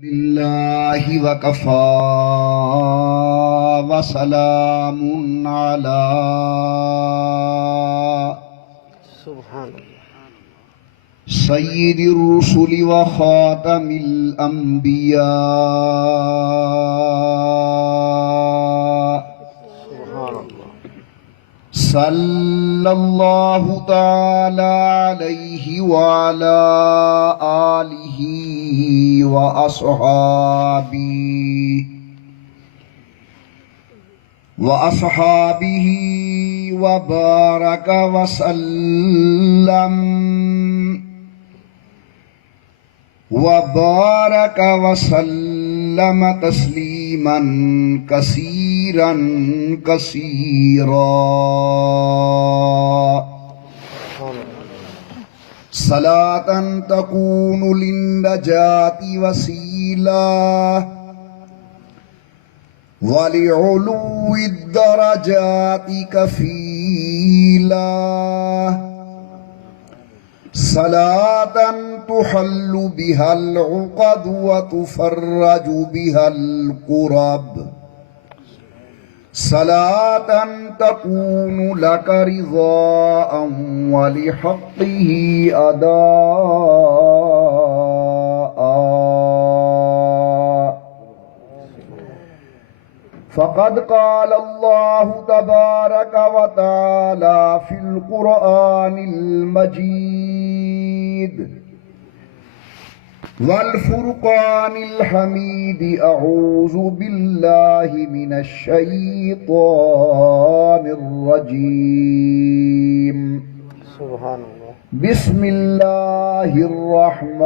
للہ وکفا وسلام علی سبحان اللہ سید الرسل وخاتم الانبیاء سبحان اللہ صلی اللہ تعالی علیہ وعلی آلہ وأصحابه وبارك وسلم تسليما كثيرا كثيرا صلاة تكون للنجاة وسيلة ولعلو الدرجات كفيلا صلاة تحل بها العقد وتفرج بها الكرب صلاة تكون لك رضاء ولحقه أداء فقد قال الله تبارك وتعالى في القرآن المجيد والفرقان الحميد أعوذ بالله من الشيطان الرجيم سبحان اللہ بسم الله الرحمن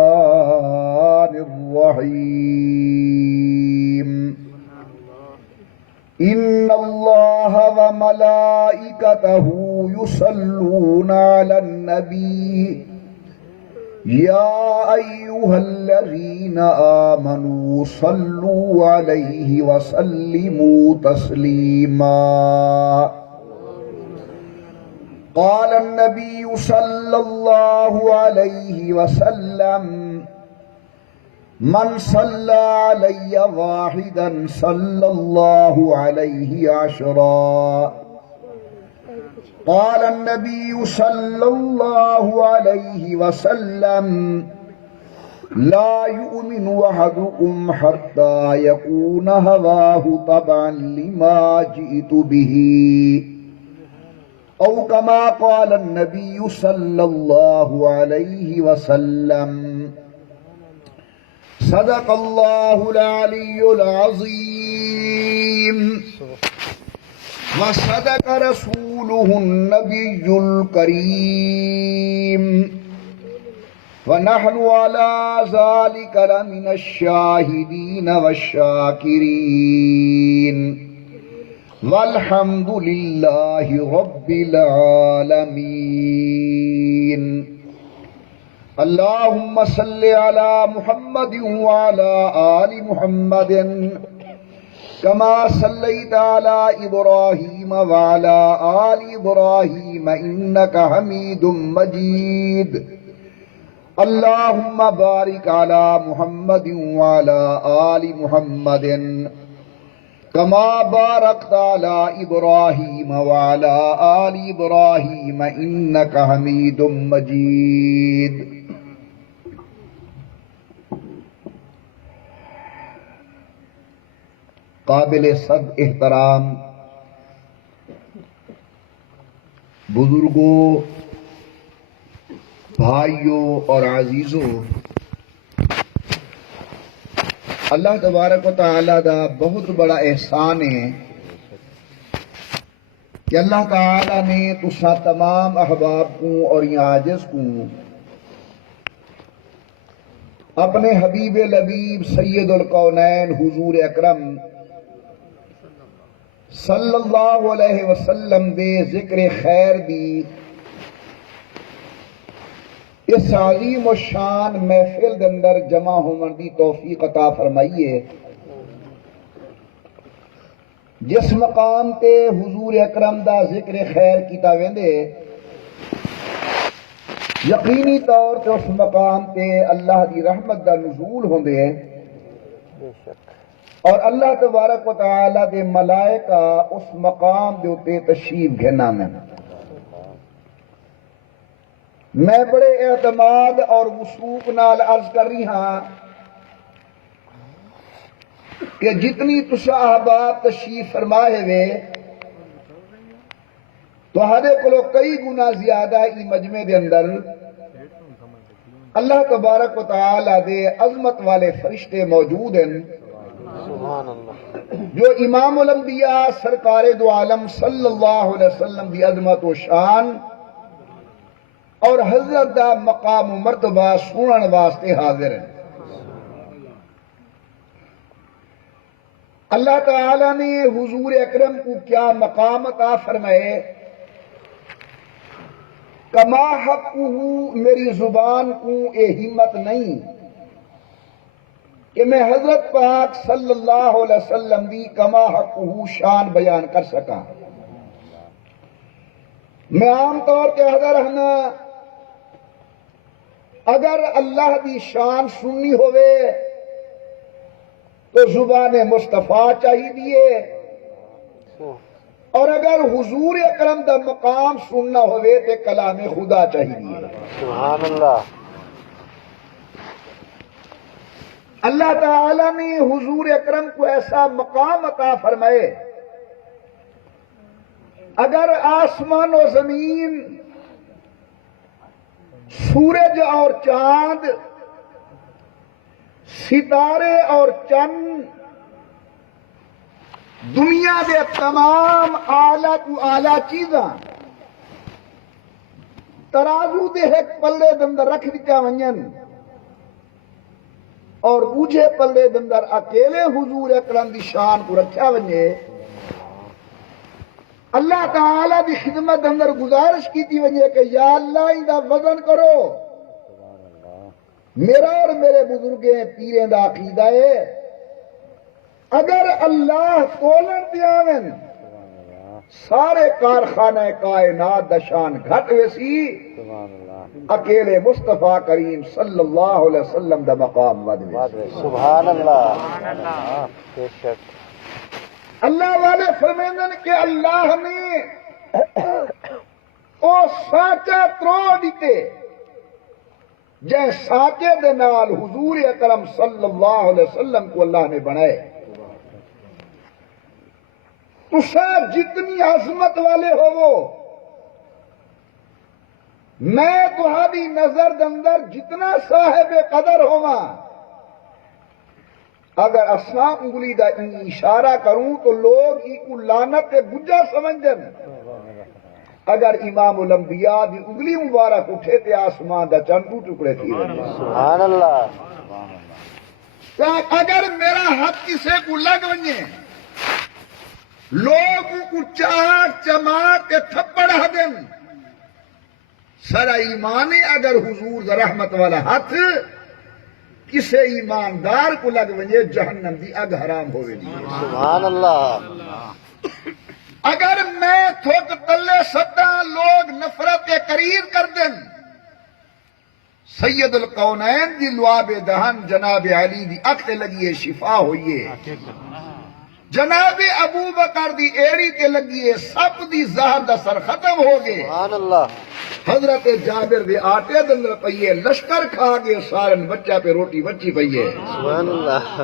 الرحيم إن الله وملائكته يصلون على النبي يا أيها الذين آمنوا صلوا عليه وسلموا تسليما قال النبي صلى الله عليه وسلم من صلى علي واحدا صلى الله عليه عشرا قال النبي صلى الله عليه وسلم لا يؤمن أحدكم حتى يكون هواه تبعا لما جئت به أو كما قال النبي صلى الله عليه وسلم صدق الله العلي العظيم وصدق رسوله النبي الكريم ونحن على ذلك لمن الشاهدين والشاكرين والحمد لله رب العالمين اللهم صل على محمد وعلى آل محمد كما صليت على إبراهيم وعلى آل إبراهيم إنك حميد مجيد اللهم بارك على محمد وعلى آل محمد كما باركت على إبراهيم وعلى آل إبراهيم إنك حميد مجيد قابل صد احترام بزرگوں، بھائیوں اور عزیزوں، اللہ تبارک و تعالیٰ دا بہت بڑا احسان ہے کہ اللہ تعالیٰ نے تسا تمام احباب کو اور یہ عاجز کو اپنے حبیب لبیب سید الکونین حضور اکرم صلی اللہ علیہ وسلم دے ذکر خیر دی اس عظیم و شان محفل دے اندر جمع ہون دی توفیق عطا فرمائیے جس مقام تے حضور اکرم دا ذکر خیر کیتا ویندے یقینی طور تے اس مقام تے اللہ دی رحمت دا نزول ہوندے ہیں بے شک اور اللہ تبارک و تعالی دے ملائکہ اس مقام دے اتے تشریف گھنا میں بڑے اعتماد اور وثوق نال عرض کر رہی ہاں کہ جتنی تسا احباب تشریف فرمائے وے تو ہرے کو کئی گنا زیادہ ای مجمع دے اندر اللہ تبارک و تعالی دے عظمت والے فرشتے موجود ہیں سبحان اللہ جو امام الانبیاء سرکار دو عالم صلی اللہ علیہ وسلم دی عظمت و شان اور حضرت دا مقام و مرتبہ سنن واسطے حاضر ہیں اللہ تعالی نے حضور اکرم کو کیا مقام عطا فرمائے کما حقہ میری زبان کو یہ ہمت نہیں کہ میں حضرت پاک صلی اللہ علیہ وسلم دی کما حقہ شان بیان کر سکا میں عام طور پہ حضر رہنا اگر اللہ دی شان سننی ہوئے تو زبان مصطفیٰ چاہیے اور اگر حضور اکرم دا مقام سننا ہوئے تو کلام خدا چاہیے سبحان اللہ اللہ تعالی نے حضور اکرم کو ایسا مقام عطا فرمائے اگر آسمان و زمین سورج اور چاند ستارے اور چند دنیا دے تمام اعلیٰ تو اعلیٰ چیزاں ترازو دے ایک پلے دندر رکھ دیا ونجن اور بوجھے پلے دندر اکیلے حضور اکرم دی شان کو رکھا ونجے اللہ تعالی دی خدمت اندر گزارش کی تھی ونجے کہ یا اللہ اندہ وزن کرو میرا اور میرے بزرگیں پیریں دا عقیدہ ہے اگر اللہ تولن دیاون سارے کارخانہ کائنات دا شان گھٹ ویسی اکیلے مصطفیٰ کریم صلی اللہ علیہ وسلم دا مقام ود ویسی سبحان اللہ بے شک اللہ والے فرمیندن کہ اللہ نے او ساچا ترو دیتے جے ساچے دے نال حضور اکرم صلی اللہ علیہ وسلم کو اللہ نے بنائے تسا جتنی عظمت والے ہو وہ میں تہاڈی نظر دندر جتنا صاحب قدر ہوا اگر اساں انگلی دا اشارہ کروں تو لوگ ای کو لعنت تے بجا سمجھن اگر امام الانبیاء دی انگلی مبارک اٹھے تے آسمان دا چند ٹکڑے تھی سبحان اللہ اگر میرا ہاتھ کسے کو لگ ونجے لوگ کو چاہ چما کے تھپڑ ہدن سارا ایمان اگر حضور دا رحمت والا ہاتھ کسے ایماندار کو لگ ونجے جہنم دی اگ حرام ہوئے دی سبحان اللہ اگر میں تھوک تلے سدا لوگ نفرت کے قریب کر دیں سید القونین دی لواب دہن جناب علی دی اک تے لگیے شفا ہوئیے جناب ابو بکر دی ایڑی تے لگیے سب دی زہر دا سر ختم ہو گئے سبحان اللہ حضرت جابر دے آٹے دندر پئیے لشکر کھا گئے سارن بچہ پہ روٹی بچی پئیے سبحان اللہ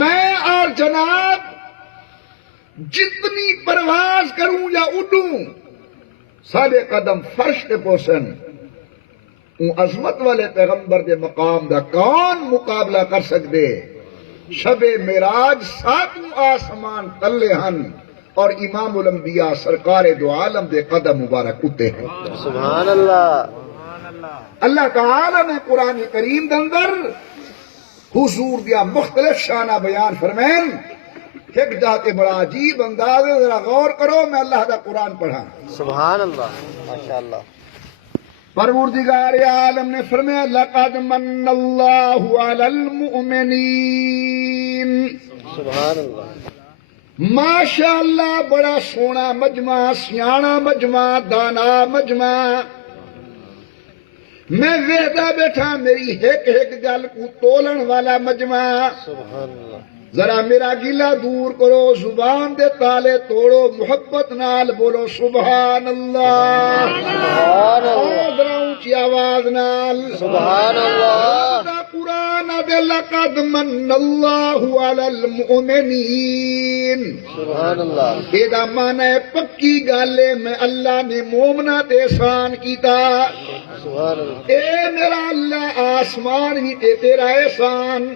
میں اور جناب جتنی پرواز کروں یا اڈوں سارے قدم فرش تے پوسن اون عظمت والے پیغمبر دے مقام دا کون مقابلہ کر سکتے شب معراج ساتوں آسمان تلے ہن اور امام الانبیاء سرکار دو عالم دے قدم مبارک اتے ہیں سبحان اللہ اللہ تعالی نے قرآن کریم دے اندر حضور دیا مختلف شانہ بیان فرمائیں ایک جاتے بڑا عجیب انداز ہے ذرا غور کرو میں اللہ دا قرآن پڑھا سبحان اللہ ماشاءاللہ پروردگار عالم نے فرمایا لقد من اللہ علی المؤمنین سبحان اللہ ماشاء اللہ بڑا سونا مجمع سیانا مجمع دانا مجمع میں ویدا بیٹھا میری ایک ایک گل کو تولن والا مجمع سبحان اللہ ذرا میرا گلا دور کرو زبان دے تالے توڑو محبت نال بولو سبحان اللہ سبحان اللہ ذرا اونچی آواز نال سبحان اللہ دا قرآن دے لقد من اللہ علی المؤمنین سبحان اللہ یہ دا معنی ہے پکی گالے میں اللہ نے مومنا تے احسان کیتا سبحان اللہ اے میرا اللہ آسمان بھی تے تیرا احسان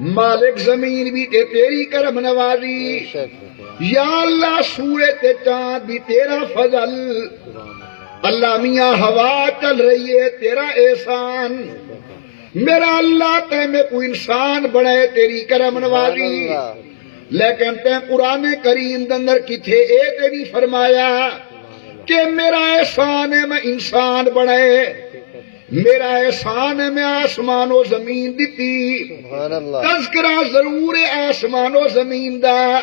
مالک زمین بھی تے تیری کرم نوازی یا اللہ سورج تے چاند بھی تیرا فضل اللہ میاں ہوا چل رہی ہے تیرا احسان میرا اللہ تے میں کوئی انسان بڑھے تیری کرم نوازی لیکن تے قرآن کریم دے اندر کتھے اے تے نہیں فرمایا کہ میرا احسان ہے میں انسان بڑھے میرا احسان ہے میں آسمان و زمین دیتی سبحان اللہ تذکرہ ضرور ہے آسمان و زمین دا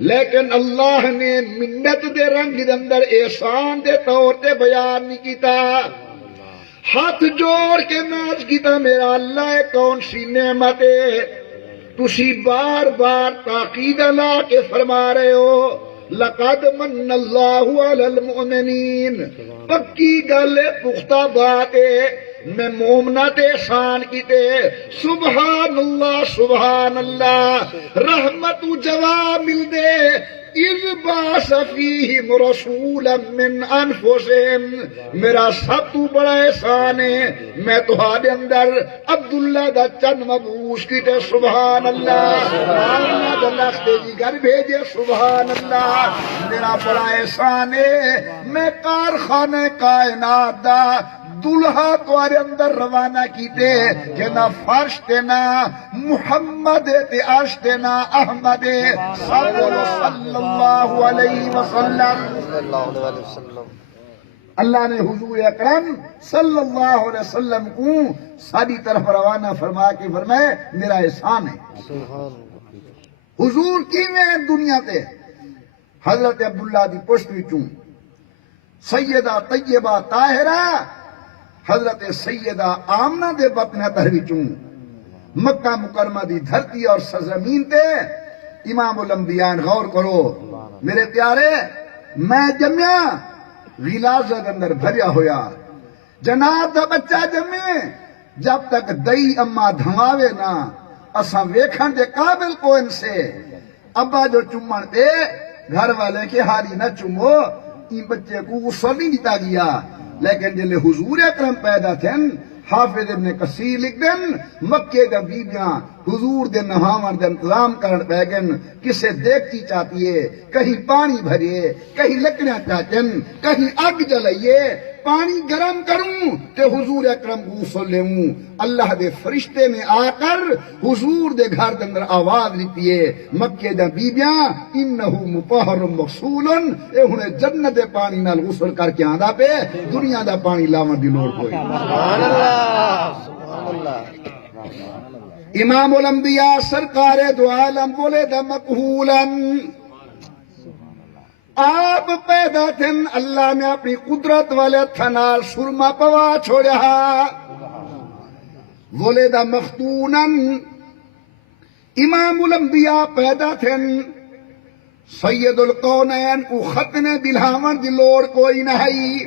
لیکن اللہ نے منت دے رنگ دے اندر احسان دے طور تے بیان نہیں کیتا ہاتھ جوڑ کے میں عرض کیتا میرا اللہ ہے کون سی نعمت ہے تسی بار بار تاکید لا کے فرما رہے ہو لقد من اللہ علی المؤمنین پکی گل پختہ بات ہے میں مومنا تے احسان کیتے سبحان اللہ رحمت جواب مل دے اذ باس فیہم رسولا من انفسہم میرا سب تو بڑا احسان ہے میں تہاڈے اندر عبداللہ دا چند مبعوث کیتے سبحان اللہ آمنہ دا لختے جی گھر بھیجے سبحان اللہ میرا بڑا احسان ہے میں کارخانہ کائنات دا دلہا توارے اندر روانہ کیتے کہ نہ فرش تے نہ محمد تے عرش تے نہ احمد صلی اللہ علیہ وسلم صلی اللہ علیہ وسلم اللہ نے حضور اکرم صلی اللہ علیہ وسلم کو ساری طرف روانہ فرما کے فرمائے میرا احسان ہے سبحان اللہ حضور کیویں دنیا تے حضرت عبداللہ دی پشت وچوں سیدہ طیبہ طاہرہ حضرت سیدہ آمنہ دے بطن اتھر وچوں مکہ مکرمہ دی دھرتی اور سرزمین تے امام الانبیاء غور کرو میرے پیارے میں جمیا غلازت اندر بھریا ہویا جناب دا بچہ جمے جب تک دئی اما دھماوے نا اساں ویکھن دے قابل کوئن سے ابا جو چمن دے گھر والے کے حالی نہ چمو این بچے کو غصہ نہیں دیتا گیا لیکن جلے حضور اکرم پیدا تھن حافظ ابن کثیر لکھ دن مکے دا بیبیاں حضور دے نہاون دے انتظام کرن پیگن کسے دیکھتی چاہتی ہے کہیں پانی بھریے کہیں لکڑیاں چاچن کہیں اگ جلائیے پانی گرم کروں تے حضور اکرم غسل لیوں اللہ دے فرشتے نے آ کر حضور دے گھر دے اندر آواز لیتی ہے مکے دا بیبیاں انہو مطہر مغسول اے ہنے جنت دے پانی نال غسل کر کے آندا پہ دنیا دا پانی لاون دی لوڑ کوئی سبحان اللہ سبحان اللہ امام الانبیاء سرکار دو عالم بولے دا مقہولا آپ پیدا تھن اللہ نے اپنی قدرت والے تھنال سرما پوا چھوڑیا بولے دا مختونا امام الانبیاء پیدا تھن سید القونین کو ختنے بلہامن دی لوڑ کوئی نہیں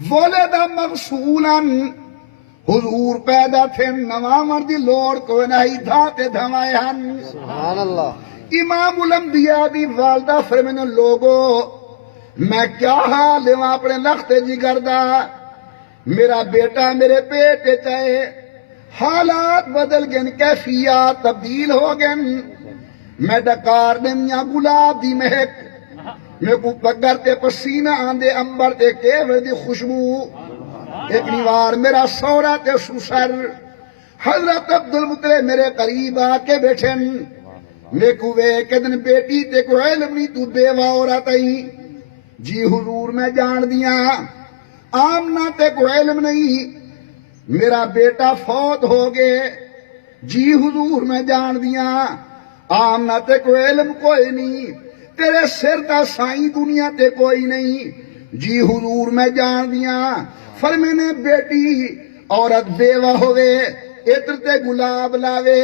بولے دا مغسولا حضور پیدا تھن نوامر دی لوڑ کوئی نہیں دھاتے دھمائے ہن سبحان اللہ امام الانبیاء دی والدہ فرمین لوگو میں کیا حال ہوں اپنے لخت جگر دا میرا بیٹا میرے پیٹ چاہے حالات بدل گئن کیفیات تبدیل ہو گئن میں ڈکار دنیا گلاب دی مہک میں کو پگر تے پسینہ آندے امبر تے کیور دی خوشبو ایک نیوار میرا سورا تے سسر حضرت عبدالمطلب میرے قریب آ کے بیٹھن میں کوئے کدن بیٹی تے کو علم نہیں تو بیوہ عورت آئی جی حضور میں جان دیا آمنہ تے کو علم نہیں میرا بیٹا فوت ہو گئے جی حضور میں جان دیا آمنہ تے کو علم کوئی نہیں تیرے سر دا سائیں دنیا تے کوئی نہیں جی حضور میں جان دیا فرمینے بیٹی عورت بیوہ ہوئے اتر تے گلاب لاوے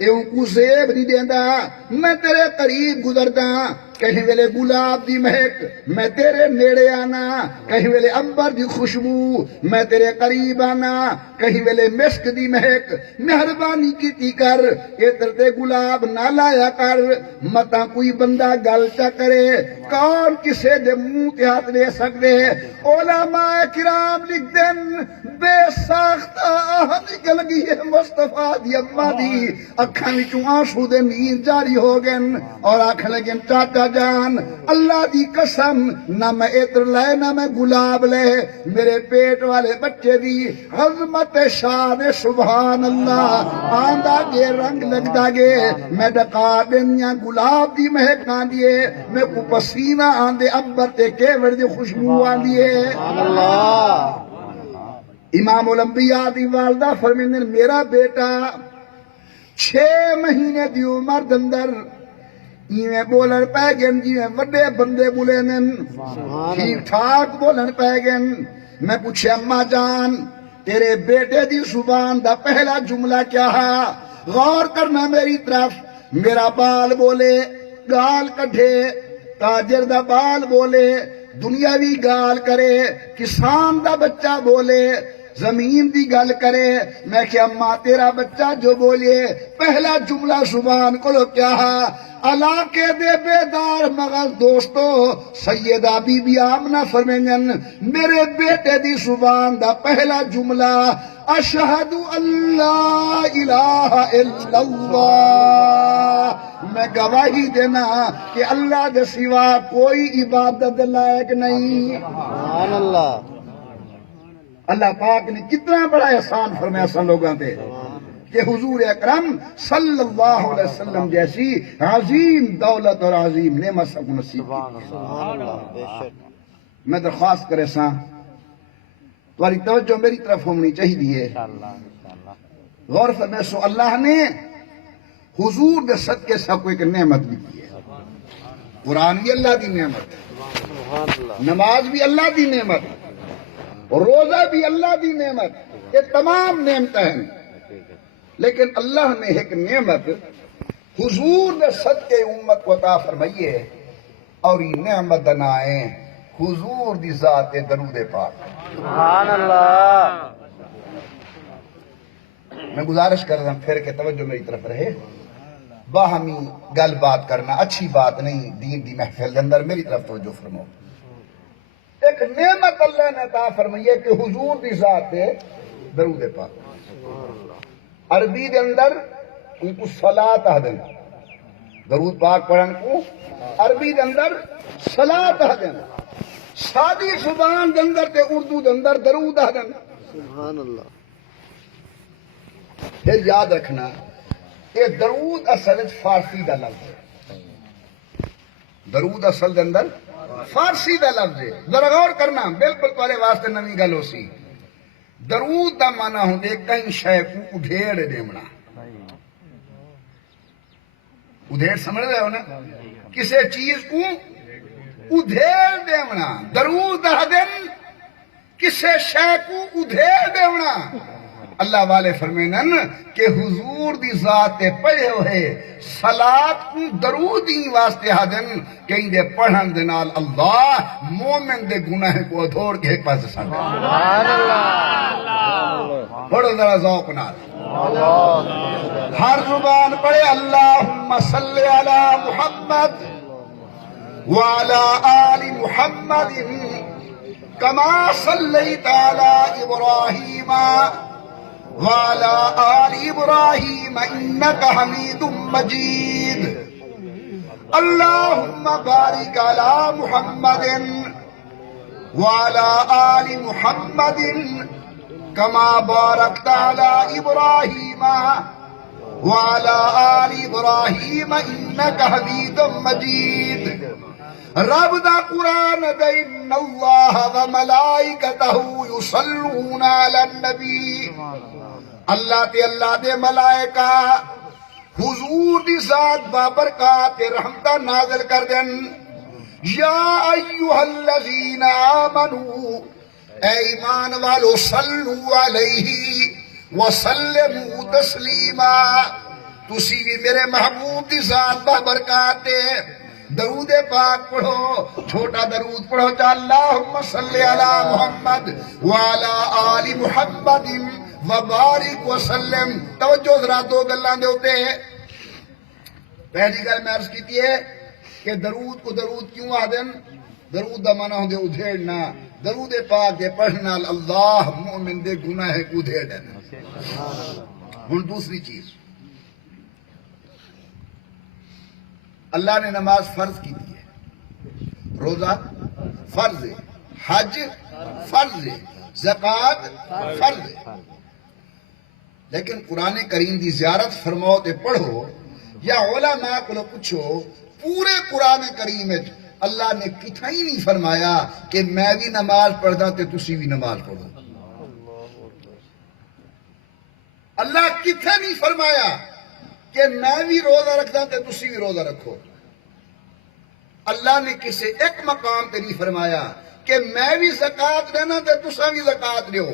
ایوں کو زیب نہیں دیندا میں تیرے قریب گزردا کہیں ویلے گلاب دی مہک میں تیرے نیڑے آنا کہیں ویلے امبر دی خوشبو میں تیرے قریب آنا کہیں ویلے مسک دی مہک مہربانی کیتی کر اتر تے گلاب نہ لایا کر متا کوئی بندہ گل چا کرے کون کسے دے منہ تے ہاتھ لے سکدے علماء کرام لکھ دین بے ساختہ آہ نکل گئی ہے مصطفیٰ دی اماں دی اکھاں وچوں آنسو دے نیند جاری ہو گئن اور آکھن لگن چاچا جان اللہ دی قسم نہ میں عطر لے نہ میں گلاب لے میرے پیٹ والے بچے دی عظمت شان سبحان اللہ آندہ گے رنگ لگدا گے میں ڈکا دنیا گلاب دی مہک آندیے میں کو پسینہ آندے امبر تے کیوڑ دی خوشبو آندیے امام الانبیاء دی والدہ فرمیندے میرا بیٹا 6 مہینے دی عمر دندر ایویں بولن پہ گئن جیویں وڈے بندے بولن ٹھیک ٹھاک بولن پہ گئن میں پوچھے اماں جان تیرے بیٹے دی زبان دا پہلا جملہ کیا ہے غور کرنا میری طرف میرا بال بولے گال کڈھے تاجر دا بال بولے دنیاوی گال کرے کسان دا بچہ بولے زمین دی گل کرے میں کہ اماں تیرا بچہ جو بولے پہلا جملہ زبان کو کیا ہے علاقے دے بیدار مغز دوستو سیدہ بی بی آمنہ فرمینن میرے بیٹے دی زبان دا پہلا جملہ اشہد اللہ الہ الا اللہ میں گواہی دینا کہ اللہ کے سوا کوئی عبادت لائق نہیں سبحان اللہ اللہ پاک نے کتنا بڑا احسان فرمایا سن لوگوں پہ کہ حضور اکرم صلی اللہ علیہ وسلم جیسی عظیم دولت اور عظیم نعمت سب کو نصیب کی سبحان اللہ بے شک میں درخواست کرے ساں تمہاری توجہ میری طرف ہونی چاہیے غور فرمائے سو اللہ نے حضور کے صدقے سب کو ایک نعمت بھی دی ہے قرآن بھی اللہ دی نعمت سبحان اللہ نماز بھی اللہ دی نعمت روزہ بھی اللہ دی نعمت یہ تمام نعمتیں ہیں لیکن اللہ نے ایک نعمت حضور نے صدقے امت کو عطا فرمائیے اور یہ نعمت دنائیں حضور دی ذات درود پاک سبحان اللہ میں گزارش کر رہا ہوں پھر کے توجہ میری طرف رہے باہمی گل بات کرنا اچھی بات نہیں دین دی محفل اندر میری طرف توجہ فرماؤ ایک نعمت اللہ نے عطا فرمائی ہے کہ حضور دی ذات درود پاک عربی دے اندر ان کو صلاۃ آدن درود پاک پڑھن کو عربی دے اندر صلاۃ آدن سادی زبان دے اندر تے اردو دے اندر درود آدن سبحان اللہ پھر یاد رکھنا یہ درود اصل فارسی دا لفظ ہے درود اصل دے اندر فارسی دا لفظ ہے ذرا غور کرنا بالکل تمہارے واسطے نویں گل ہو سی درود دا مانا ہوندے کئی شے کو ادھیڑ دیونا ادھیڑ سمجھ رہے ہو نا کسے چیز کو ادھیڑ دیونا درود دا دن کسے شے کو ادھیڑ دیونا اللہ والے فرمینن کہ حضور دی ذات پڑھے ہوئے صلاۃ کو درود ہی واسطے ہادن کہیں دے پڑھن دے نال اللہ مومن دے گناہ کو ادھوڑ کے ایک پاس سن سبحان اللہ پڑھو ذرا ذوق نال ہر زبان پڑھے اللہم صلی علی محمد وعلی آل محمد کما صلیت علی ابراہیم وعلى آل إبراهيم إنك حميد مجيد اللهم بارك على محمد وعلى آل محمد كما باركت على إبراهيم وعلى آل إبراهيم إنك حميد مجيد رب دا قرآن دا إن الله وملائكته يصلون على النبي اللہ تے اللہ دے ملائکہ حضور دی ذات بابرکات رحمتہ نازل کر دن یا ایوہ الذین آمنو اے ایمان والو صلو علیہ وسلموا تسلیما تسی بھی میرے محبوب دی ذات با برکات درود پاک پڑھو چھوٹا درود پڑھو چا اللہم صلی علی محمد وعلا آل محمد وبارک وسلم توجہ ذرا دو گلاں دے ہوتے ہیں پہلی گل میں عرض کیتی ہے کہ درود کو درود کیوں آدن درود دا معنی ہوندے ادھیڑنا درود پاک دے پڑھنا اللہ مومن دے گناہ کو ادھیڑن ہن دوسری چیز اللہ نے نماز فرض کی دی ہے روزہ فرض ہے حج فرض ہے زکوٰۃ فرض ہے لیکن قرآن کریم دی زیارت فرماؤ تے پڑھو یا علماء کو پوچھو پورے قرآن کریم وچ اللہ نے کتھا ہی نہیں فرمایا کہ میں بھی نماز پڑھدا تے تسی بھی نماز پڑھو اللہ کتھا نہیں فرمایا کہ میں بھی روزہ رکھدا تے تسی بھی روزہ رکھو اللہ نے کسی ایک مقام تے نہیں فرمایا کہ میں بھی زکوٰۃ دینا تے تساں بھی زکوٰۃ دیو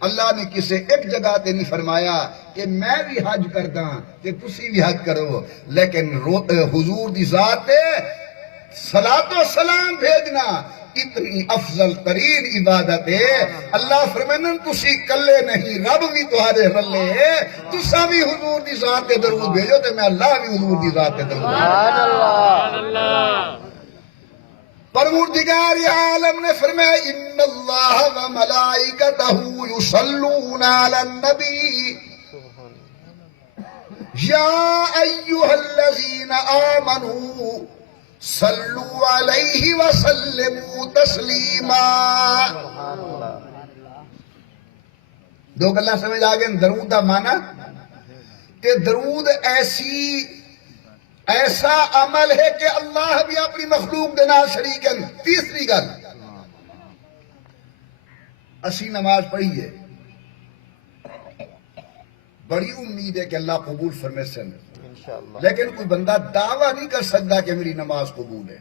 اللہ نے کسی ایک جگہ تے نہیں فرمایا کہ میں بھی حج کردا تے تسی بھی حج کرو لیکن حضور دی ذات تے صلاۃ و سلام بھیجنا اتنی افضل ترین عبادت ہے اللہ فرمانن تسی کلے نہیں رب بھی تہاڈے رلے تساں بھی حضور دی ذات تے درود بھیجو تے میں اللہ بھی حضور دی ذات تے درود سبحان اللہ پروردگار عالم نے فرمایا ان اللہ و ملائکتہ یصلون علی النبی یا ایھا الذین آمنوا صلو علیہ وسلموا تسلیما دو گلاں سمجھ آ گئے درود دا معنی کہ درود ایسا عمل ہے کہ اللہ بھی اپنی مخلوق دے نال شریک ہے تیسری گل اسی نماز پڑھی ہے بڑی امید ہے کہ اللہ قبول فرمے سن لیکن کوئی بندہ دعویٰ نہیں کر سکتا کہ میری نماز قبول ہے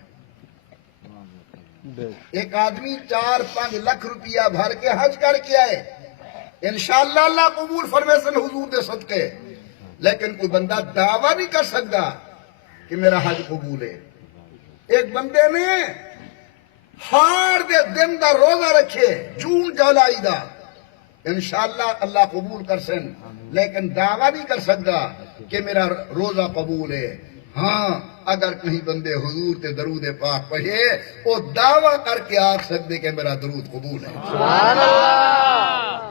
ایک آدمی 4-5 لاکھ روپیہ بھر کے حج کر کے آئے انشاءاللہ اللہ قبول فرمے سن حضور دے صدقے لیکن کوئی بندہ دعویٰ نہیں کر سکتا کہ میرا حج قبول ہے ایک بندے نے ہار دے دن دا روزہ رکھے جون جولائی دا انشاءاللہ اللہ قبول کر سن لیکن دعویٰ نہیں کر سکتا کہ میرا روزہ قبول ہے ہاں اگر کہیں بندے حضور تے درود پاک پڑھے وہ دعویٰ کر کے آکھ سکتے کہ میرا درود قبول ہے سبحان اللہ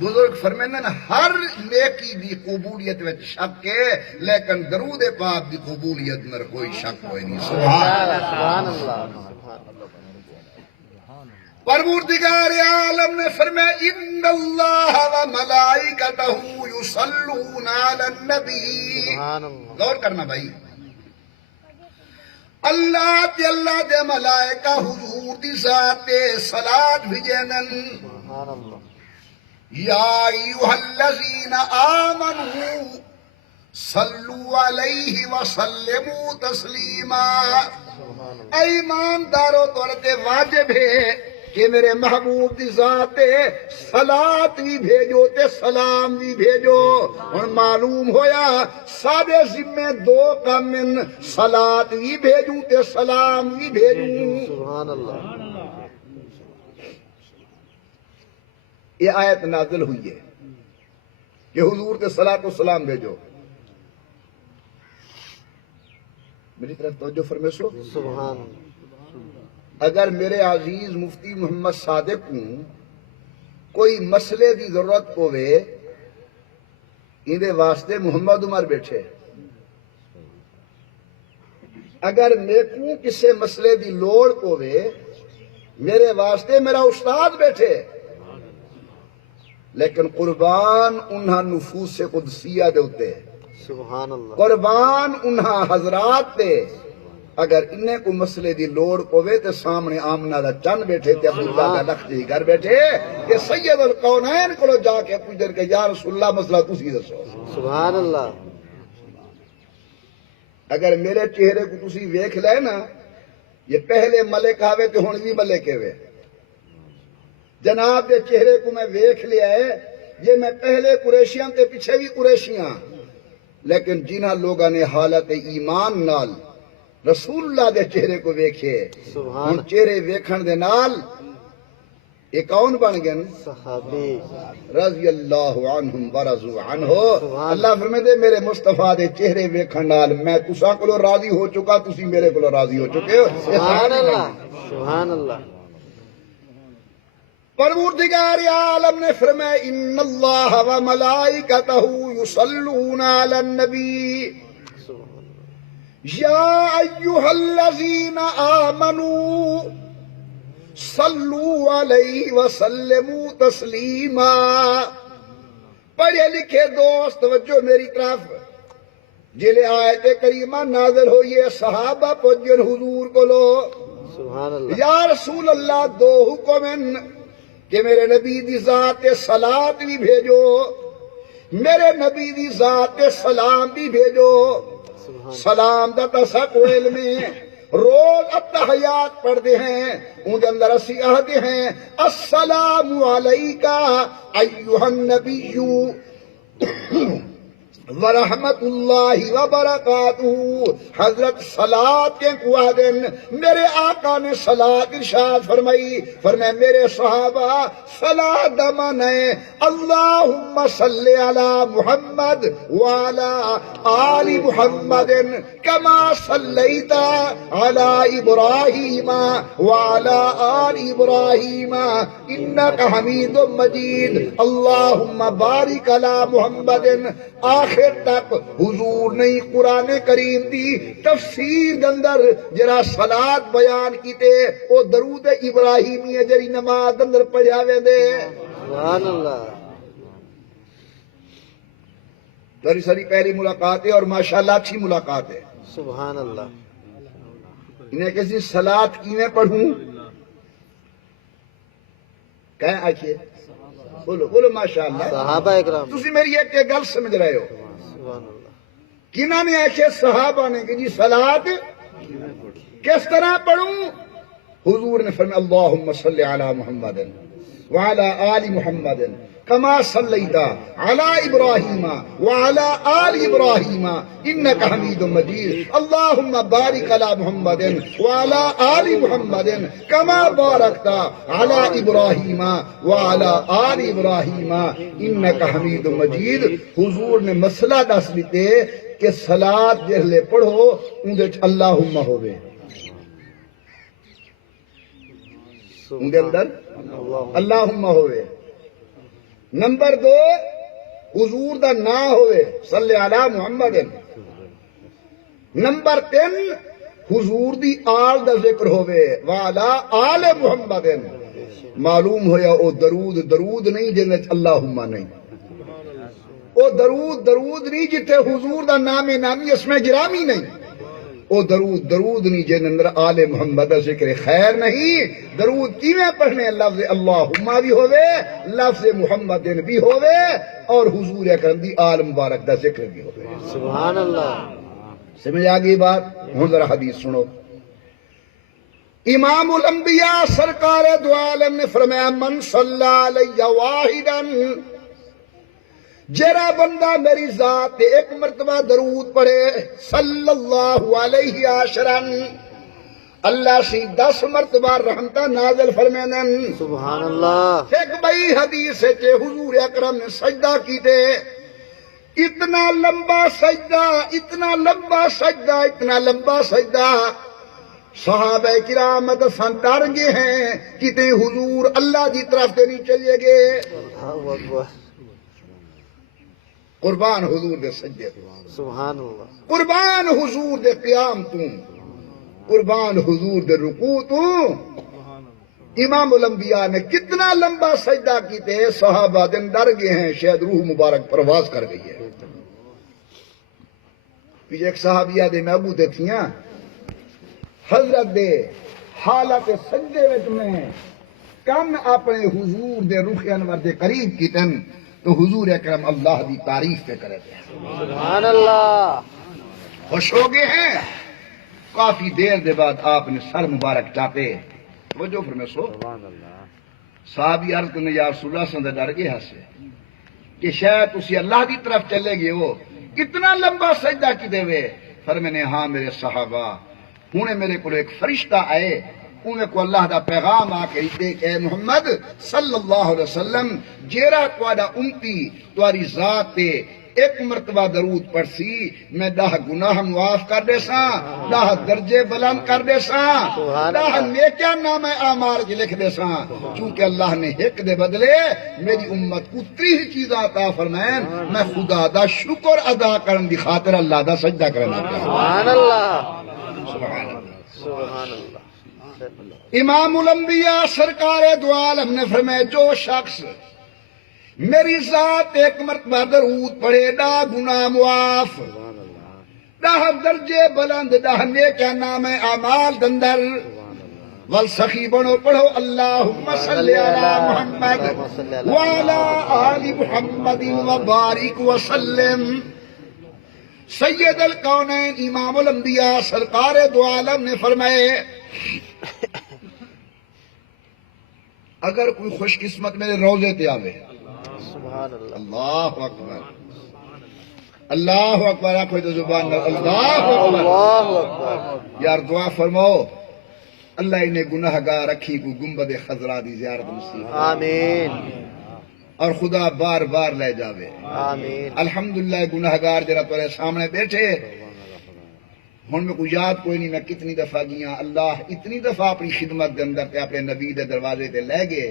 بزرگ فرمیندن ہر نیکی دی قبولیت وچ شک ہے لیکن درود پاک دی قبولیت میں کوئی شک کوئی نہیں سبحان اللہ پروردگار عالم نے فرمایا ان اللہ و ملائکتہ یصلون علی النبی سبحان اللہ غور کرنا بھائی اللہ دے ملائکہ حضور دی ذات صلاۃ بھیجنن سبحان اللہ یا ایھا الذین آمنوا صلو علیہ وسلموا تسلیما اے ایماندارو تورتے واجب ہے کہ میرے محبوب دی ذات صلاۃ بھی بھیجو تے سلام بھی بھیجو اور معلوم ہویا سارے ذمے 2 کام صلاۃ بھی بھیجوں تے سلام بھی بھیجوں سبحان اللہ یہ آیت نازل ہوئی ہے کہ حضور تے صلاۃ و سلام بھیجو میری طرف توجہ فرمیسو سبحان اگر میرے عزیز مفتی محمد صادق کو کوئی مسئلے دی ضرورت ہوئے اندے واسطے محمد عمر بیٹھے اگر میں کو کسے مسئلے دی لوڑ ہوئے میرے واسطے میرا استاد بیٹھے لیکن قربان انہاں نفوس قدسیہ دے ہوتے سبحان اللہ قربان انہاں حضرات دے اگر انہیں کو مسئلے دی لوڑ پوے تے سامنے آمنہ دا چند بیٹھے تے عبداللہ دا لخجی گھر بیٹھے کہ سید القونین کو جا کے پوچھر کہ یا رسول اللہ مسئلہ تسی دسو سبحان اللہ اگر میرے چہرے کو تسی ویکھ لے نا یہ پہلے ملک آوے تے ہن بھی ملک ہوئے جناب دے چہرے کو میں ویکھ لیا ہے، یہ میں پہلے قریشیاں تے پیچھے بھی قریشیاں، لیکن جنہاں لوگاں نے حالت ایمان نال رسول اللہ دے چہرے کو ویکھے، سبحان ہن چہرے ویکھن دے نال یہ کون بن گئے؟ صحابی رضی اللہ عنہم ورضوا عنہ۔ سبحان اللہ فرمیندے میرے مصطفیٰ دے چہرے ویکھن نال میں تساں کولوں راضی ہو چکا، تسی میرے کولوں راضی ہو چکے ہو۔ سبحان اللہ سبحان اللہ پروردگار عالم نے فرمایا ان اللہ و ملائکتہ یصلون علی النبی یا ایھا الذین آمنوا صلوا علیہ وسلموا تسلیما۔ پڑھے لکھے دوست توجہ میری طرف، جلے آیت کریمہ نازل ہوئی ہے صحابہ پہنچن حضور کو لو، سبحان اللہ یا رسول اللہ دو حکم ہیں کہ میرے نبی دی ذات صلات بھی بھیجو، میرے نبی دی ذات سلام بھی بھیجو۔ سلام دا تسا کو علم ہے، روز التحیات پڑھتے ہیں، ان کے اندر اسی آہدے ہیں السلام علیکہ ایھا النبی ورحمت اللہ وبرکاتہ۔ حضرت صلاۃ کے قوادن میرے آقا نے صلاۃ ارشاد فرمائی، فرمائے میرے صحابہ صلاۃ دمن ہے اللہم صلی علی محمد وعلی آل محمد کما صلیت علی ابراہیم وعلی آل ابراہیم انک حمید مجید اللہم بارک علی محمد۔ آخر تک حضور نے قرآن کریم دی تفسیر دے اندر جرا صلات بیان کیتے او درود ابراہیمی جری نماز دے اندر پڑھیا ویندے۔ سبحان اللہ تیری ساری پہلی ملاقات ہے اور ماشاءاللہ اچھی ملاقات ہے۔ سبحان اللہ انہیں کسی صلات کیویں پڑھوں کہیں آئیے بولو بولو ماشاءاللہ۔ صحابہ اکرام تسی میری ایک گل سمجھ رہے ہو، سبحان اللہ کنہاں نے ایسے صحابہ نے کہ جی صلات کس طرح پڑھوں؟ حضور نے فرمایا اللہم صلی علی محمد وعلی آل محمد کما صلیت علی ابراہیم وعلی آل ابراہیم انک حمید مجید اللہم بارک علی محمد وعلی آل محمد کما بارکت علی ابراہیم وعلی آل ابراہیم انک حمید مجید۔ حضور نے مسئلہ دس دیتے کہ صلاۃ جہلے پڑھو اندے اللہم ہوئے، ان کے اندر اللہم ہوئے۔ نمبر دو حضور دا نا ہوئے صلی علی محمد۔ نمبر تین حضور دی آل دا ذکر ہوئے وعلا آل محمد۔ معلوم ہویا او درود درود نہیں جنہیں اللہم نہیں، او درود نہیں جتے حضور دا نام نامی اسم گرامی نہیں، او درود نہیں جن اندر آل محمد ذکر خیر نہیں۔ درود کیویں پڑھنے؟ لفظ اللہم بھی ہوئے، لفظ محمد بھی ہوئے، اور حضور اکرم دی آل مبارک دا ذکر بھی ہوئے۔ سبحان اللہ سمجھ آگئی بات؟ ہوں ذرا حدیث سنو۔ امام الانبیاء سرکار دو عالم نے فرمایا من صلی علیہ واحدا، جرا بندہ میری ذات ایک مرتبہ درود پڑھے صلی اللہ علیہ عشرن، اللہ سی 10 مرتبہ رحمتہ نازل فرمینن۔ سبحان اللہ ایک بئی حدیث ہے کہ حضور اکرم نے سجدہ کیتے، اتنا لمبا سجدہ اتنا لمبا سجدہ اتنا لمبا سجدہ، صحابہ کرام دساں ڈر گئے ہیں کتے حضور اللہ دی طرف سے نہیں چلے گے۔ اللہ اکبر قربان حضور دے سجدے تو، سبحان اللہ قربان حضور دے قیام تو، قربان حضور دے رکوع تو۔ امام الانبیاء نے کتنا لمبا سجدہ کیتے، صحابہ دن ڈر گئے ہیں شاید روح مبارک پرواز کر گئی ہے۔ پیچھے ایک صحابیہ دے محبوب دے تھیاں حضرت دے حالت سجدے وچ میں کم اپنے حضور دے رخ انور دے قریب کیتن تو حضور اکرم اللہ دی تعریف پہ کرے تھے، سبحان اللہ خوش ہو گئے ہیں۔ کافی دیر دے بعد آپ نے سر مبارک چاپے، وہ جو فرمے سو سبحان اللہ صحابی عرض کرنے یا رسول اللہ صلی اللہ علیہ وسلم ڈر گئے ہسے کہ شاید تسی اللہ دی طرف چلے گئے ہو اتنا لمبا سجدہ کی دے وے فرمانے ہاں میرے صحابہ ہونے میرے کو ایک فرشتہ آئے انہیں کو اللہ دا پیغام آ کے دے کہ اے محمد صلی اللہ علیہ وسلم جیرا تواڈا امتی تواری ذات تے ایک مرتبہ درود پڑھ سی میں 10 گناہ معاف کر دے ساں 10 درجے بلند کر دے ساں 10 نیکیاں نامہ اعمال کے لکھ دے ساں چونکہ اللہ نے ایک دے بدلے میری امت کو 30 چیزاں عطا فرمائیں میں خدا دا شکر ادا کرن دی خاطر اللہ دا سجدہ کرنا سبحان اللہ سبحان اللہ سبحان اللہ امام الانبیاء سرکار دو عالم نے فرمایا جو شخص میری ذات ایک مرتبہ درود پڑھے 10 گناہ معاف 10 درجے بلند 10 نیکیاں نام اعمال دندر والسخی بنو پڑھو اللہم صلی علی محمد وعلی آل محمد وبارک وسلم سید الکونین امام الانبیاء سرکار دو عالم نے فرمائے اگر کوئی خوش قسمت میرے روزے تے آوے سبحان اللہ اللہ اکبر اللہ اکبر آخو تو زبان اللہ اکبر اللہ اکبر یار دعا فرماؤ اللہ انہیں گناہ گار رکھی کو گنبد خضرا دی زیارت نصیب آمین اور خدا بار بار لے جاوے آمین الحمدللہ گناہ گار جرا تورے سامنے بیٹھے ہن میں کوئی یاد کوئی نہیں میں کتنی دفعہ گیا اللہ اتنی دفعہ اپنی خدمت دے اندر تے اپنے نبی دے دروازے تے لے گئے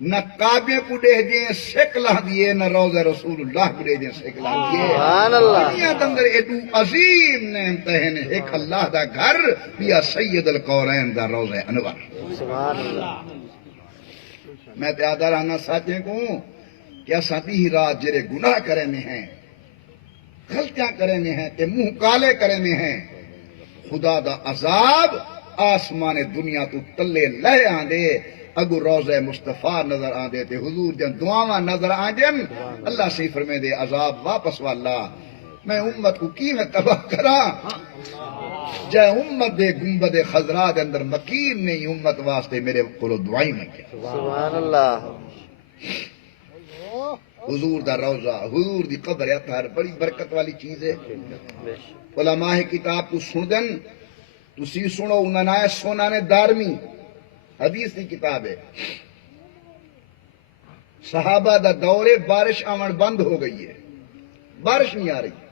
نہ کعبے کو دے دیں سکلہ دیے نہ روضہ رسول اللہ کو دے دیں سکلہ دیے سبحان اللہ دنیا کے اندر ایڈو عظیم نعمت ہے ایک اللہ دا گھر یا سید القورین دا روضہ انور سبحان اللہ میں تے آدھا رہنا ساتھیں کو کہ اساں دی رات جڑے گناہ کرنے ہیں غلطیاں کرنے ہیں تے منہ کالے کرنے ہیں خدا دا عذاب آسمان دنیا تو تلے لے آندے اگو روضہ مصطفیٰ نظر آندے تے حضور جن دعاواں نظر آندے اللہ سے فرمے دے عذاب واپس والا میں امت کو کی میں تباہ کراں جے امت دے گنبد خضرا دے اندر مکین نہیں امت واسطے میرے کولو دعائیں منگے سبحان اللہ حضور دا روضہ حضور دی قبر اطہر بڑی برکت والی چیز ہے علماء کتاب کو سن دن تسی سنو انہاں نے سونا نے دارمی حدیث کی کتاب ہے صحابہ دا دورے بارش آمن بند ہو گئی ہے بارش نہیں آ رہی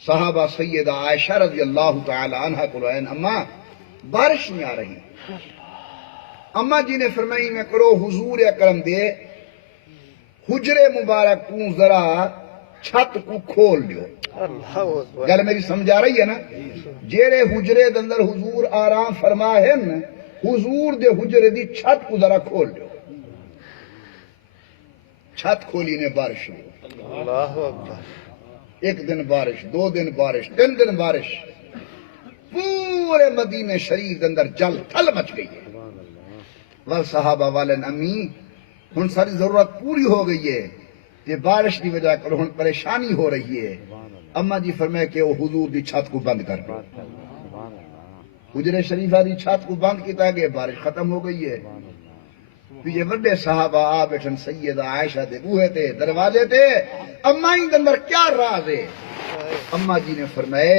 صحابہ سیدہ عائشہ رضی اللہ تعالی عنہ کو لائن اماں بارش نہیں آ رہی اماں جی نے فرمائی میں کرو حضور اکرم دے حجرے مبارک کو ذرا چھت کو کھول دیو اللہ اکبر گل میری سمجھ آ رہی ہے نا جیڑے حجرے دے اندر حضور آرام فرما ہے نا حضور دے حجرے دی چھت کو ذرا کھول دیو چھت کھولی نے بارش ہوئی اللہ اکبر ایک دن بارش 2 دن بارش 3 دن بارش پورے مدینے شریف دے اندر جل تھل مچ گئی ہے ول صحابہ والن امی ہن ساری ضرورت پوری ہو گئی ہے کہ بارش کی وجہ کر ہن پریشانی ہو رہی ہے اما جی فرمائے کہ وہ حضور دی چھت کو بند کر دو حجرے شریفہ دی چھت کو بند کیتا گیا بارش ختم ہو گئی ہے یہ بڑے صحابہ آ بیٹھن سیدہ عائشہ دے بوہے تے دروازے تے اما ہی اندر کیا راز ہے اما جی نے فرمائے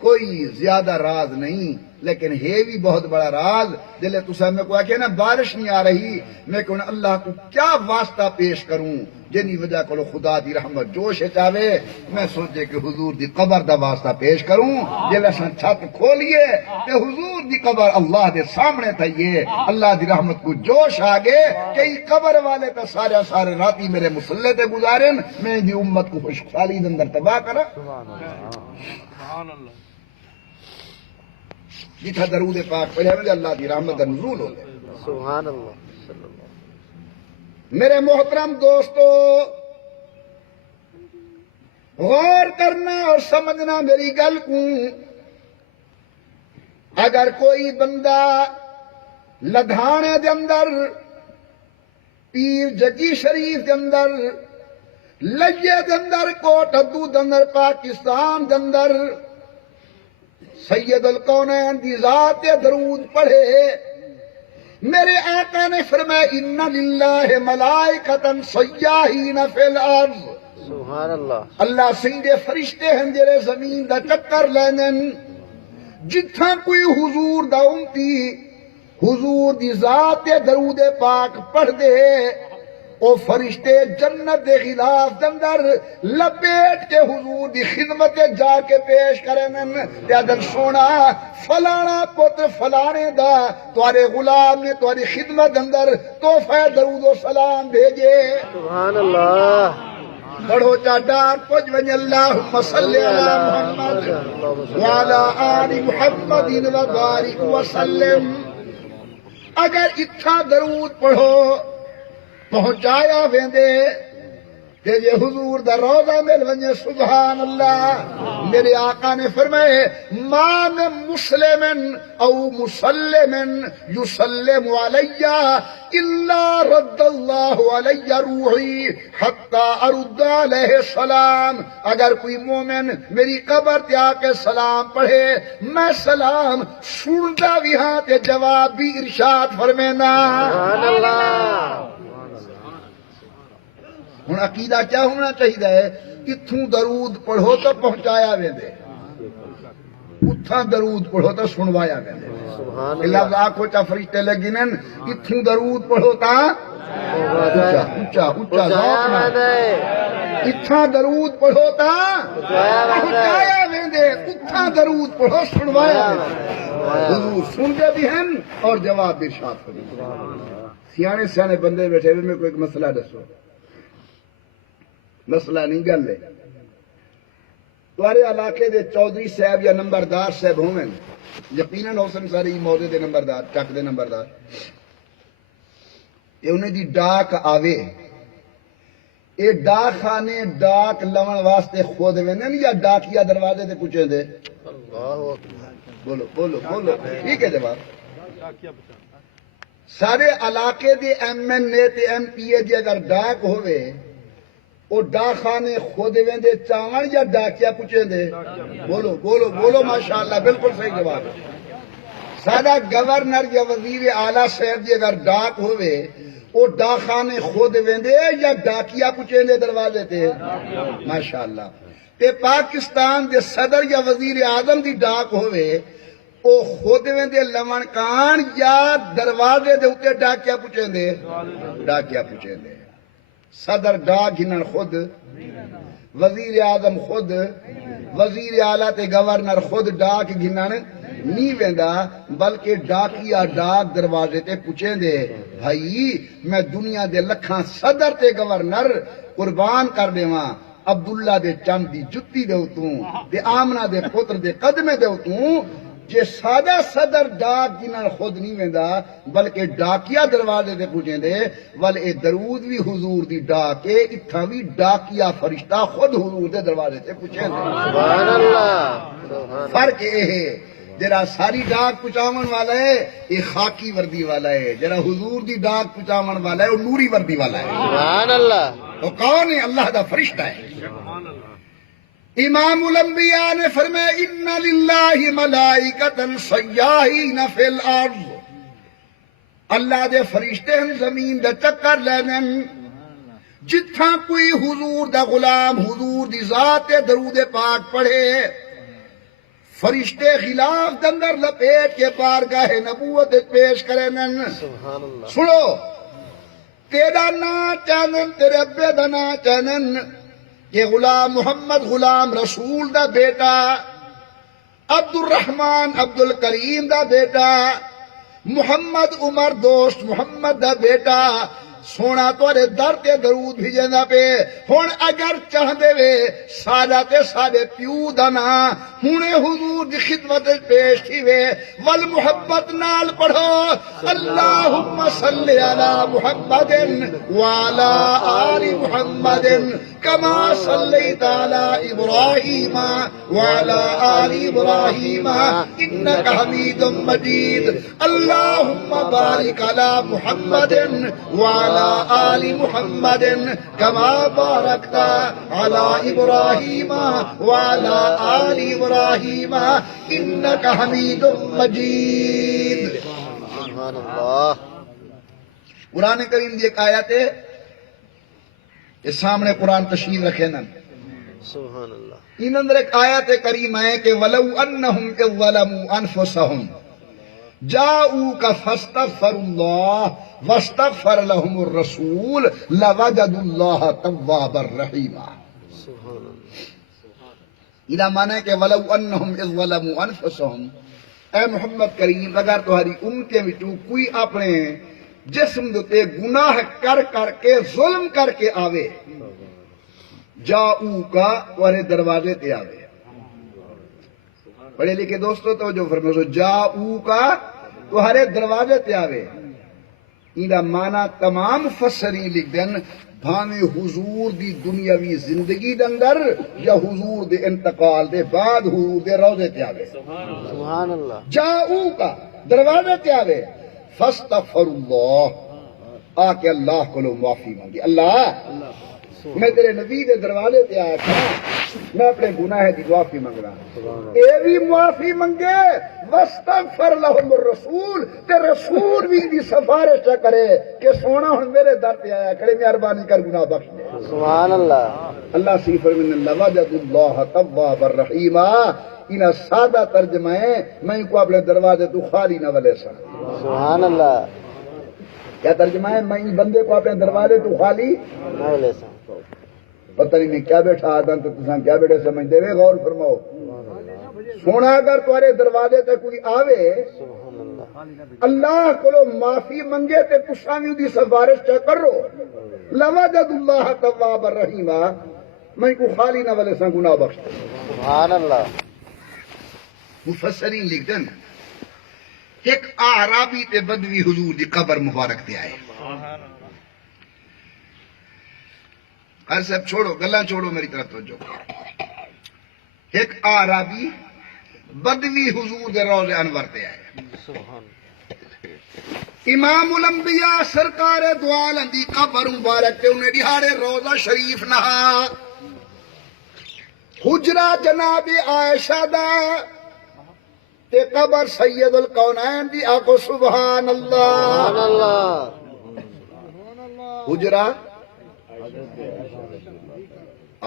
کوئی زیادہ راز نہیں لیکن ہے بھی بہت بڑا راز دلے تسا میں کو آکے نا بارش نہیں آ رہی میں کہ اللہ کو کیا واسطہ پیش کروں جنی وجہ کو خدا دی رحمت جوش چاہے میں سوچے کہ حضور دی قبر دا واسطہ پیش کروں جلے سن چھت کھولیے کہ حضور دی قبر اللہ دے سامنے تھائیے اللہ دی رحمت کو جوش آگے کہ یہ قبر والے تا سارے راتی میرے مسلح تے گزارن میں دی امت کو خوشحالی دے اندر تباہ کرا سبحان اللہ جتھا درود پاک پڑھے ہوئے اللہ دی رحمت دا نزول ہو گئے سبحان اللہ صلی اللہ میرے محترم دوستو غور کرنا اور سمجھنا میری گل کو اگر کوئی بندہ لدھانے دے اندر پیر جگی شریف دے اندر لجے دے اندر کوٹ ادو دے اندر پاکستان دے اندر سید القونین دی ذات درود پڑھے میرے آقا نے فرمایا ان للہ ملائکۃ سیاحین فی الارض، سبحان اللہ اللہ سیدے فرشتے ہیں جڑے زمین دا چکر لیندن، جتھاں کوئی حضور دا امتی حضور دی ذات تے درود پاک پڑھ دے، او فرشتے جنت دے غلاف دے اندر لپیٹ کے حضور دی خدمت جا کے پیش کرن تے آدن سونا فلانا پتر فلانے دا تواڈے غلام نے تواڈی خدمت اندر تحفہ درود و سلام بھیجے۔ سبحان اللہ پڑھو چا ڈاک پج ونج اللہم صلی علی محمد وعلی آل محمد وبارک وسلم۔ اگر اتھا درود پڑھو پہنچایا ویندے تے جے حضور دا روضہ مل ونجے سبحان اللہ۔ میرے آقا نے فرمائے ما من مسلم او مسلم یسلم علی الا رد اللہ علی روحی حتی ارد علیہ السلام۔ اگر کوئی مومن میری قبر تے آ کے سلام پڑھے میں سلام سندا بھی ہاں تے جواب بھی ارشاد فرمینا۔ سبحان اللہ ہن عقیدہ کیا ہونا چاہیے؟ اتھوں درود پڑھو تو پہنچایا ویندے، اتھاں درود پڑھو تو سنوایا ویندے۔ سبحان یہ لفظ آکھو چا فرشتے لگی نن، اتھوں درود پڑھو تا اونچا اونچا اونچا ذوق نال، اتھاں درود پڑھو تا پہنچایا ویندے، اتھاں درود پڑھو سنوایا ویندے۔ حضور سنتے بھی ہیں اور جواب بھی ارشاد فرماتے۔ سیانے سیانے بندے بیٹھے ہوئے میں کوئی ایک مسئلہ دسو، مسئلہ نہیں گل ہے، تمہارے علاقے دے چودھری صاحب یا نمبردار صاحب ہوئے، یقیناً ہو سن سارے موضے دے نمبردار چک دے نمبردار، یہ انہیں دی ڈاک آوے، یہ ڈاک خانے ڈاک لون واسطے خود ویندن یا ڈاکیا دروازے تے پوچھیں دے؟ اللہ اکبر بولو بولو بولو ٹھیک ہے جواب۔ سارے علاقے دے ایم این اے تے ایم پی اے دی اگر ڈاک ہوئے وہ ڈاکخانے خود ویندے چاون یا ڈاکیا پوچھیں دے؟ بولو بولو بولو ماشاءاللہ بالکل صحیح جواب۔ سادہ گورنر یا وزیر اعلیٰ صاحب جی اگر ڈاک ہوئے وہ ڈاکخانے خود ویندے یا ڈاکیا پوچھیں دے دروازے تے؟ ماشاءاللہ۔ تے پاکستان دے صدر یا وزیر اعظم دی ڈاک ہوئے وہ خود ویندے لمن کان یا دروازے دے اتے ڈاکیا پوچھیں دے؟ ڈاکیا پوچھیں دے۔ صدر ڈاک گھنن خود، وزیر اعظم خود، وزیر اعلیٰ تے گورنر خود ڈاک گھنن نہیں ویندا، بلکہ ڈاکیا ڈاک دروازے تے پوچھیں دے بھائی میں دنیا دے لکھاں صدر تے گورنر قربان کر دیواں عبداللہ دے چند دی جتی دے اتوں تے آمنہ دے پتر دے قدمے دے اتوں، جے سادہ صدر ڈاک جنہاں خود نہیں ویندا بلکہ ڈاکیا دروازے دے پوچھیں دے، ول اے درود بھی حضور دی ڈاک ہے، اتھاں بھی ڈاکیا فرشتہ خود حضور دے دروازے تے پوچھیں دے۔ سبحان اللہ فرق یہ ہے جرا ساری ڈاک پہنچاون والا ہے یہ خاکی وردی والا ہے، جرا حضور دی ڈاک پہنچاون والا ہے وہ نوری وردی والا ہے۔ سبحان اللہ وہ کون ہے؟ اللہ دا فرشتہ ہے۔ امام الانبیاء نے فرمایا ان للہ ملائکۃ سیاحین فی الارض، اللہ دے فرشتے ہیں زمین دا چکر لیندن، جتھاں کوئی حضور دا غلام حضور دی ذات درود پاک پڑھے فرشتے خلاف دندر لپیٹ کے بارگاہ نبوت پیش کرنن۔ سبحان اللہ سنو تیرا نا چانن تیرے ابے دا نا چانن، یہ غلام محمد غلام رسول دا بیٹا، عبد الرحمن عبد الکریم دا بیٹا، محمد عمر دوست محمد دا بیٹا، سونا توڑے در تے درود بھیجنا پہ، ہون اگر چاہدے وے سادہ تے سادے پیو دنا ہونے حضور دی خدمت پیش تھی وے والمحبت نال پڑھو اللہم صلی علی محمد وعلا آل محمد کما صلیت علی ابراہیم وعلا آل ابراہیم انکا حمید مجید اللہم بارک علی محمد وعلا آل محمد کما بارکت علی ابراہیم وعلا آل ابراہیم انکا حمید مجید۔ سبحان اللہ قرآن کریم دی ایک آیت ہے، یہ سامنے قرآن تشریف رکھے نا، سبحان اللہ. ان اندر ایک آیت کریم ہے کہ وَلَوْ أَنَّهُمْ إِذْ ظَلَمُوا أَنفُسَهُمْ جَاءُوكَ فَاسْتَغْفَرُوا اللَّهَ وَاسْتَغْفَرَ لَهُمُ الرَّسُولُ لَوَجَدُوا اللَّهَ تَوَّابًا رَحِيمًا. سبحان اللہ. یہ معنی ہے کہ وَلَوْ أَنَّهُمْ إِذْ ظَلَمُوا أَنفُسَهُمْ، اے محمد کریم اگر تمہاری امت وچوں کوئی اپنے جسم دے گناہ کر کے ظلم کر کے آوے، جاؤکا تمہارے دروازے تے آوے. پڑھے لکھے دوستو توجہ فرمائو، جاؤکا تمہارے دروازے تے آوے. ایندا معنی تمام مفسرین لکھ دین بھاویں حضور دی دنیاوی زندگی دے اندر یا حضور دے انتقال دے بعد حضور دے روضے تے آوے. سبحان اللہ. جاؤکا دروازے تے آوے، فاستغفر اللہ، آ کے اللہ کو معافی مانگی. اللہ میں تیرے نبی دے دروازے تے آیا تھا، میں اپنے گناہ دی معافی منگ رہا ہوں. اے بھی معافی منگے، واستغفر لہم الرسول، تے رسول بھی دی سفارش نہ کرے کہ سونا ہن میرے در تے آیا کھڑے، مہربانی کر گناہ بخش دے. سبحان اللہ. اللہ سی فرمانے لوجدوا اللہ توابا رحیما. انہا سادہ ترجمہ ہے میں کو اپنے دروازے تو خالی نہ ولے سا. سبحان اللہ. کیا ترجمہ ہے؟ میں بندے کو اپنے دروازے تو خالی نہ لے سا. پتہ نہیں میں کیا بیٹھا آدم تو تساں کیا بیٹھے سمجھ دے وے، غور فرماؤ. سونا اگر تمہارے دروازے تے کوئی آوے سبحان اللہ. اللہ کو معافی منگے تے تساں بھی دی سفارش چا کرو، لوجد اللہ تواب الرحیم، میں کو خالی نہ ولے سا گناہ بخش دے. سبحان اللہ. مفسرین لکھ دن ایک اعرابی تے بدوی حضور دی قبر مبارک تے آئے. ہر صاحب چھوڑو گلاں چھوڑو، میری طرف توجہ. ایک اعرابی بدوی حضور دے روضے انور تے آئے. سبحان. امام الانبیاء سرکار دو عالم دی قبر مبارک تے انہیں دہاڑے روضہ شریف نہا. حجرہ جناب عائشہ دا تے قبر سید الکونین دی. آکو سبحان اللہ. سبحان اللہ. حجرہ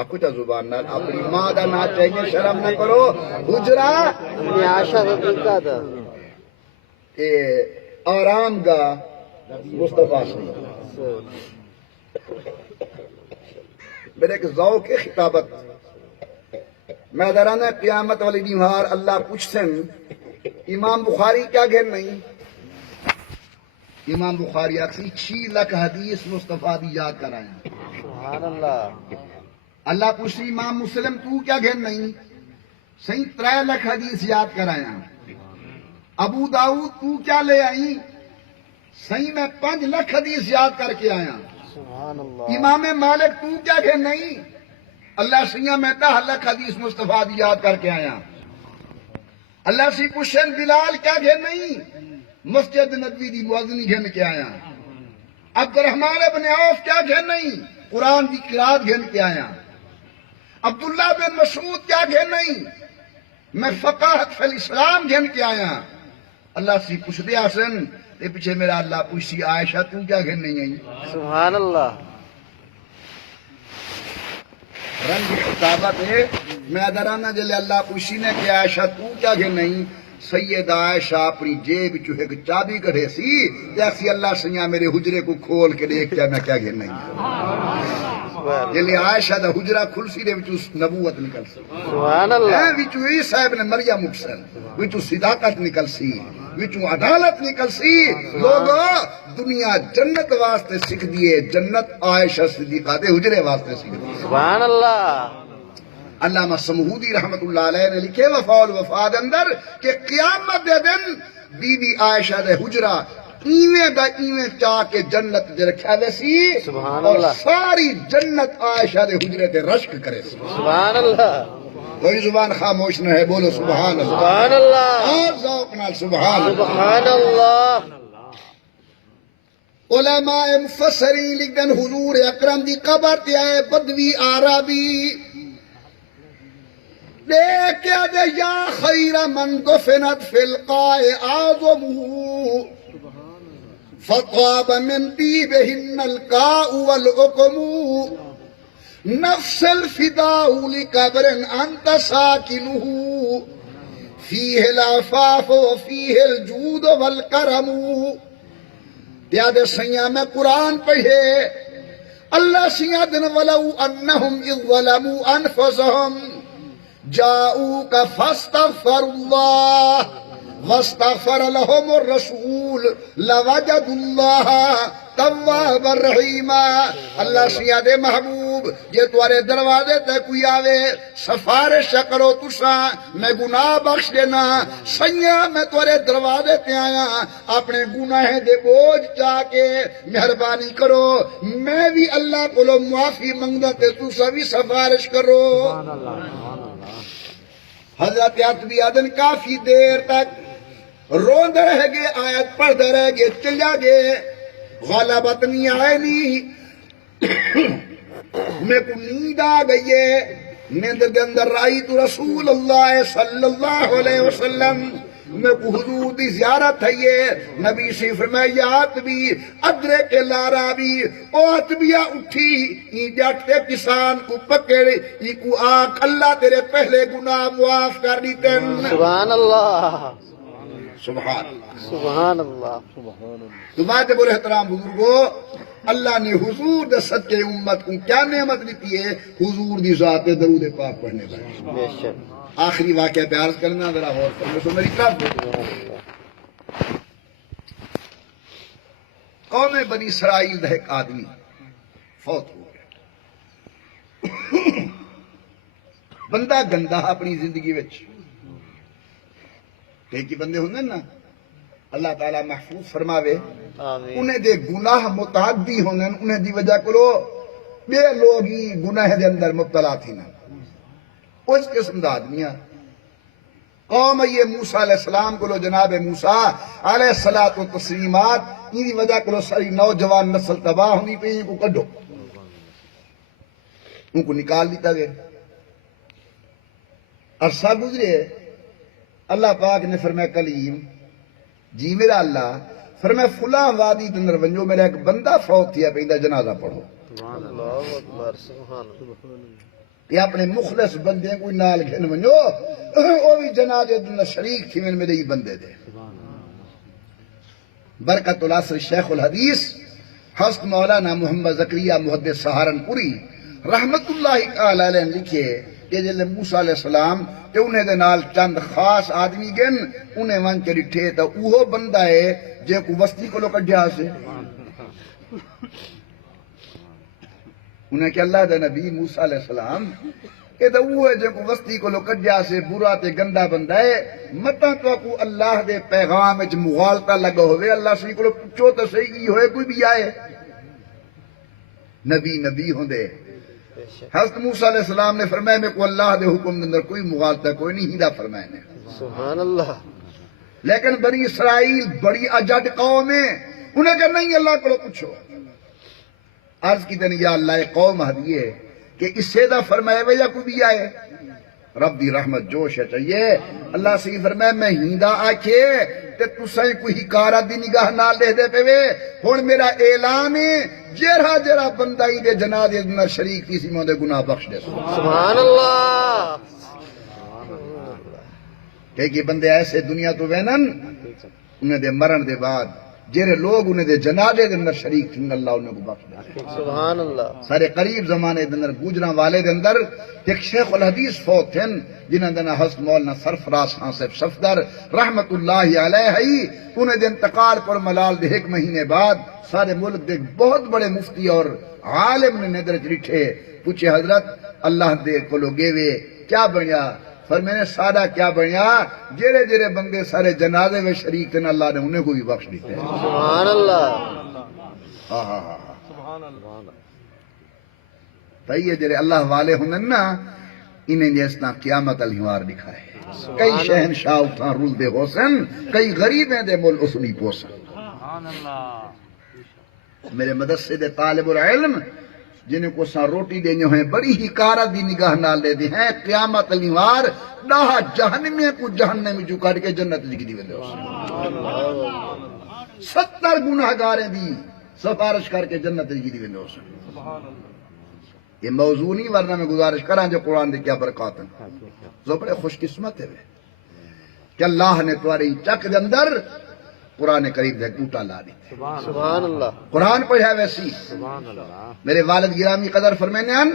آکو چا زبان نال اپنی ماں دا نا چاہیے، شرم نہ کرو. حجرہ اپنی عائشہ صدیقہ تھا. اے آرام گاہ مصطفیٰ سے. میرے ایک ذوق کی خطابت میں درانا قیامت والی دیوار اللہ پوچھتن امام بخاری کیا گھر نہیں. امام بخاری اکسی 6 لاکھ حدیث مصطفیٰ دی یاد کرائیں. سبحان اللہ. اللہ پوچھتی امام مسلم تو کیا گھر نہیں، صحیح 3 لاکھ حدیث یاد کرایا. ابو داؤد تو کیا لے آئی، صحیح میں 5 لاکھ حدیث یاد کر کے آیا. سبحان اللہ. امام مالک تو کیا گھر نہیں، اللہ سیاں میں 10 لاکھ حدیث مصطفیٰ دی یاد کر کے آیا. اللہ سی پوچھن بلال کیا گھر نہیں، مسجد نبوی دی مؤذنی گھن کے آیا. عبد الرحمن ابن عوف کیا گھر نہیں، قرآن دی قرات گھن کے آیا. عبداللہ بن مسعود کیا گھن نہیں، میں فقاہت فی الاسلام گھن کے آیا. اللہ سی پوچھ دے آسن تے پیچھے میرا اللہ پوچھتی عائشہ تو کیا گھن نہیں آئی. سبحان اللہ. رنگ خطابت ہے میں درانا جلے اللہ پوچھی نے کہ عائشہ تو کیا گھن نہیں. سید عائشہ اپنی جیب چوہے ایک چابی کڑھے سی جیسی اللہ سیاں میرے حجرے کو کھول کے دیکھ کیا میں کیا گھن نہیں. جلے عائشہ دا حجرہ کھلسی دے وچوں نبوت نکل سی، سبحان اللہ. وچوں عیسیٰ ابن مریم مکسن، وچوں صداقت نکل سی، وچوں عدالت نکل سی. لوگو دنیا جنت واسطے سکھ دیے، جنت عائشہ صدیقہ دے حجرے واسطے سکھ دیے. سبحان اللہ. علامہ سمہودی رحمت اللہ علیہ نے لکھے وفا الوفا دے اندر کہ قیامت دے دن بی بی عائشہ دے حجرہ ایویں دا ایویں چاہ کے جنت دے رکھا دے سی سبحان اور اللہ. ساری جنت عائشہ دے حجرے تے رشک کرے سی. سبحان اللہ. کوئی زبان خاموش نہ ہے، بولو سبحان اللہ. سبحان اللہ. اور ذوق نال سبحان اللہ. سبحان اللہ. علماء مفسرین لکھدن حضور اکرم دی قبر تے آئے بدوی عربی دیکھیا دے یا خیر من دفنت فی القاء اعظمہ فطاب من طيبهن القاء والعقم نفس الفداء لقبر أنت ساكنه فيه العفاف وفيه الجود والكرم. پیادے سیاں میں قرآن پڑھے اللہ سیاں دن ولو انہم اذ ظلموا انفسهم جاؤوک فاستغفروا اللہ واستغفر لهم الرسول لوجدوا اللہ توابا رحیما. اللہ سیاں دے محبوب جے تمہارے دروازے تے کوئی آوے سفارش کرو تساں میں گناہ بخش دینا. سیاں میں تمہارے دروازے تے آیا اپنے گناہ دے بوجھ چاہ کے مہربانی کرو میں بھی اللہ کو معافی منگدا تے تساں بھی سفارش کرو. حضرت عتبی آدن کافی دیر تک روندے رہ گئے آیت پڑھتے رہ گئے چلیا گئے. غلبتنی عینی میں کو نیند آ گئی ہے. نیند کے اندر رأیت رسول اللہ صلی اللہ علیہ وسلم میں کو حضور دی زیارت ہے یہ نبی سے فرمایا یا عتبی ادرے کے لارا بھی او عتبیہ اٹھی ای جاٹتے کسان کو پکڑ ای کو آنکھ اللہ تیرے پہلے گناہ معاف کر دیتے. سبحان اللہ سبحان اللہ سبحان اللہ. تمہارے بڑے احترام بزرگو اللہ نے حضور دے سچے امت کو کیا نعمت دیتی ہے؟ حضور دی ذات درود پاک پڑھنے پر. بے شک. آخری واقعہ بیان کرنا ذرا غور کرنا تو میری طرف قوم بنی اسرائیل دا ایک آدمی فوت ہو گیا. بندہ گندا اپنی زندگی وچ کئی بندے ہوندے نا اللہ تعالیٰ محفوظ فرماوے آمین. انہیں دے گناہ متعدی ہونے انہیں دی وجہ کرو بے لوگی گناہ دے اندر مبتلا تھی نا. اس قسم دا آدمیاں قوم یہ موسیٰ علیہ السلام کو لو جناب موسیٰ علیہ الصلاۃ والتسلیمات ان دی وجہ کرو ساری نوجوان نسل تباہ ہونی پہ ان کو کڈو ان کو نکال دیتا گئے. عرصہ گزرے اللہ پاک نے فرمایا کلیم جی میرا اللہ فرمایا فلاں وادی دے اندر ونجو میرا ایک بندہ فوت تھیا پہ جنازہ پڑھو. اللہ اکبر. سبحان اللہ. یہ اپنے مخلص بندے کوئی نال گھن ونجو او بھی جنازے دے اندر شریک تھی میرے ہی بندے دے. برکت العصر شیخ الحدیث حضرت مولانا محمد زکریا محدث سہارنپوری رحمت اللہ علیہ نے لکھے کہ جلے موسیٰ علیہ السلام تے انہیں دے نال چند خاص آدمی گن انہیں ون کے ڈٹھے تا اوہو بندہ ہے جے کو وسطی کو لو کڈیا سے. انہیں کہ اللہ دے نبی موسیٰ علیہ السلام کہ تو وہ ہے جے کو وسطی کو لو کڈیا سے برا تے گندا بندہ ہے متا تو کو اللہ دے پیغام وچ مغالطہ لگا ہوئے اللہ سے کو پوچھو تو صحیح کی ہوئے کوئی بھی آئے نبی ہوندے. حضرت موسیٰ علیہ السلام نے فرمایا میں کو اللہ دے حکم اندر کوئی مغالطہ کوئی نہیں ہیدا فرمایا نے. سبحان اللہ. لیکن بنی اسرائیل بڑی اجڈ قوم ہے انہیں کہ نہیں اللہ کو پوچھو. عرض کی دن یا اللہ قوم ہدیے کہ اس سے دا فرمایا وے یا کوئی بھی آئے رب دی رحمت جوش ہے چاہیے. اللہ سے فرمایا میں ہیندا آکھے تے تسیں کوئی حکارہ دی نگاہ نال دے دے پے وے ہن میرا اعلان ہے جیڑا جیڑا بندہ ای دے جنازے اندر شریک تھی سی میں دے گناہ بخش دے. سبحان اللہ. کہ بندے ایسے دنیا تو وینن انہیں دے مرن دے بعد جیرے لوگ انہیں دے جنازے دے اندر شریک تھیں اللہ انہیں کو بخش دے. سبحان اللہ. سارے قریب زمانے دے اندر گوجراں والے دے اندر ایک شیخ الحدیث فوت تھن جنہاں دے نام حضرت مولانا سرفراز خان صاحب صفدر رحمت اللہ علیہ ہی انہیں دے انتقال پر ملال دے ایک مہینے بعد سارے ملک دے بہت بڑے مفتی اور عالم نے نظر چڑھے پوچھے حضرت اللہ دے کو لوگے وے کیا بنیا فرمایا نے سادہ کیا بنیا جیرے جیرے بندے سارے جنازے میں شریک تھے اللہ نے انہیں کو بھی بخش دیتے. سبحان اللہ. تیئے جیرے اللہ والے ہوں نا انہیں جیسنا قیامت الہوار دکھائے. کئی شہنشاہ اتھاں رول دے ہو سن کئی غریبیں دے مل اسنی پوسن. میرے مدرسے دے طالب العلم جنہیں کو ساں روٹی دینے ہیں بڑی ہی کارت دی نگاہ نال لے دی ہیں قیامت الہوار ڈاہا جہنمی کو جہنمی جو کاٹ کے جنت جگی دی ویلے ہو. 70 گناہگاریں دی سفارش کر کے جنت دی دی ویندے ہو یہ موضوع نہیں ورنہ میں گزارش کراں جو قرآن دے کیا برکات ہیں جو بڑے خوش قسمت ہے کہ اللہ نے تمہاری چک دے اندر قرآن کریم دے بوٹا لا دی سبحان اللہ قرآن پڑھا ویسی میرے والد گرامی قدر فرمینے ہیں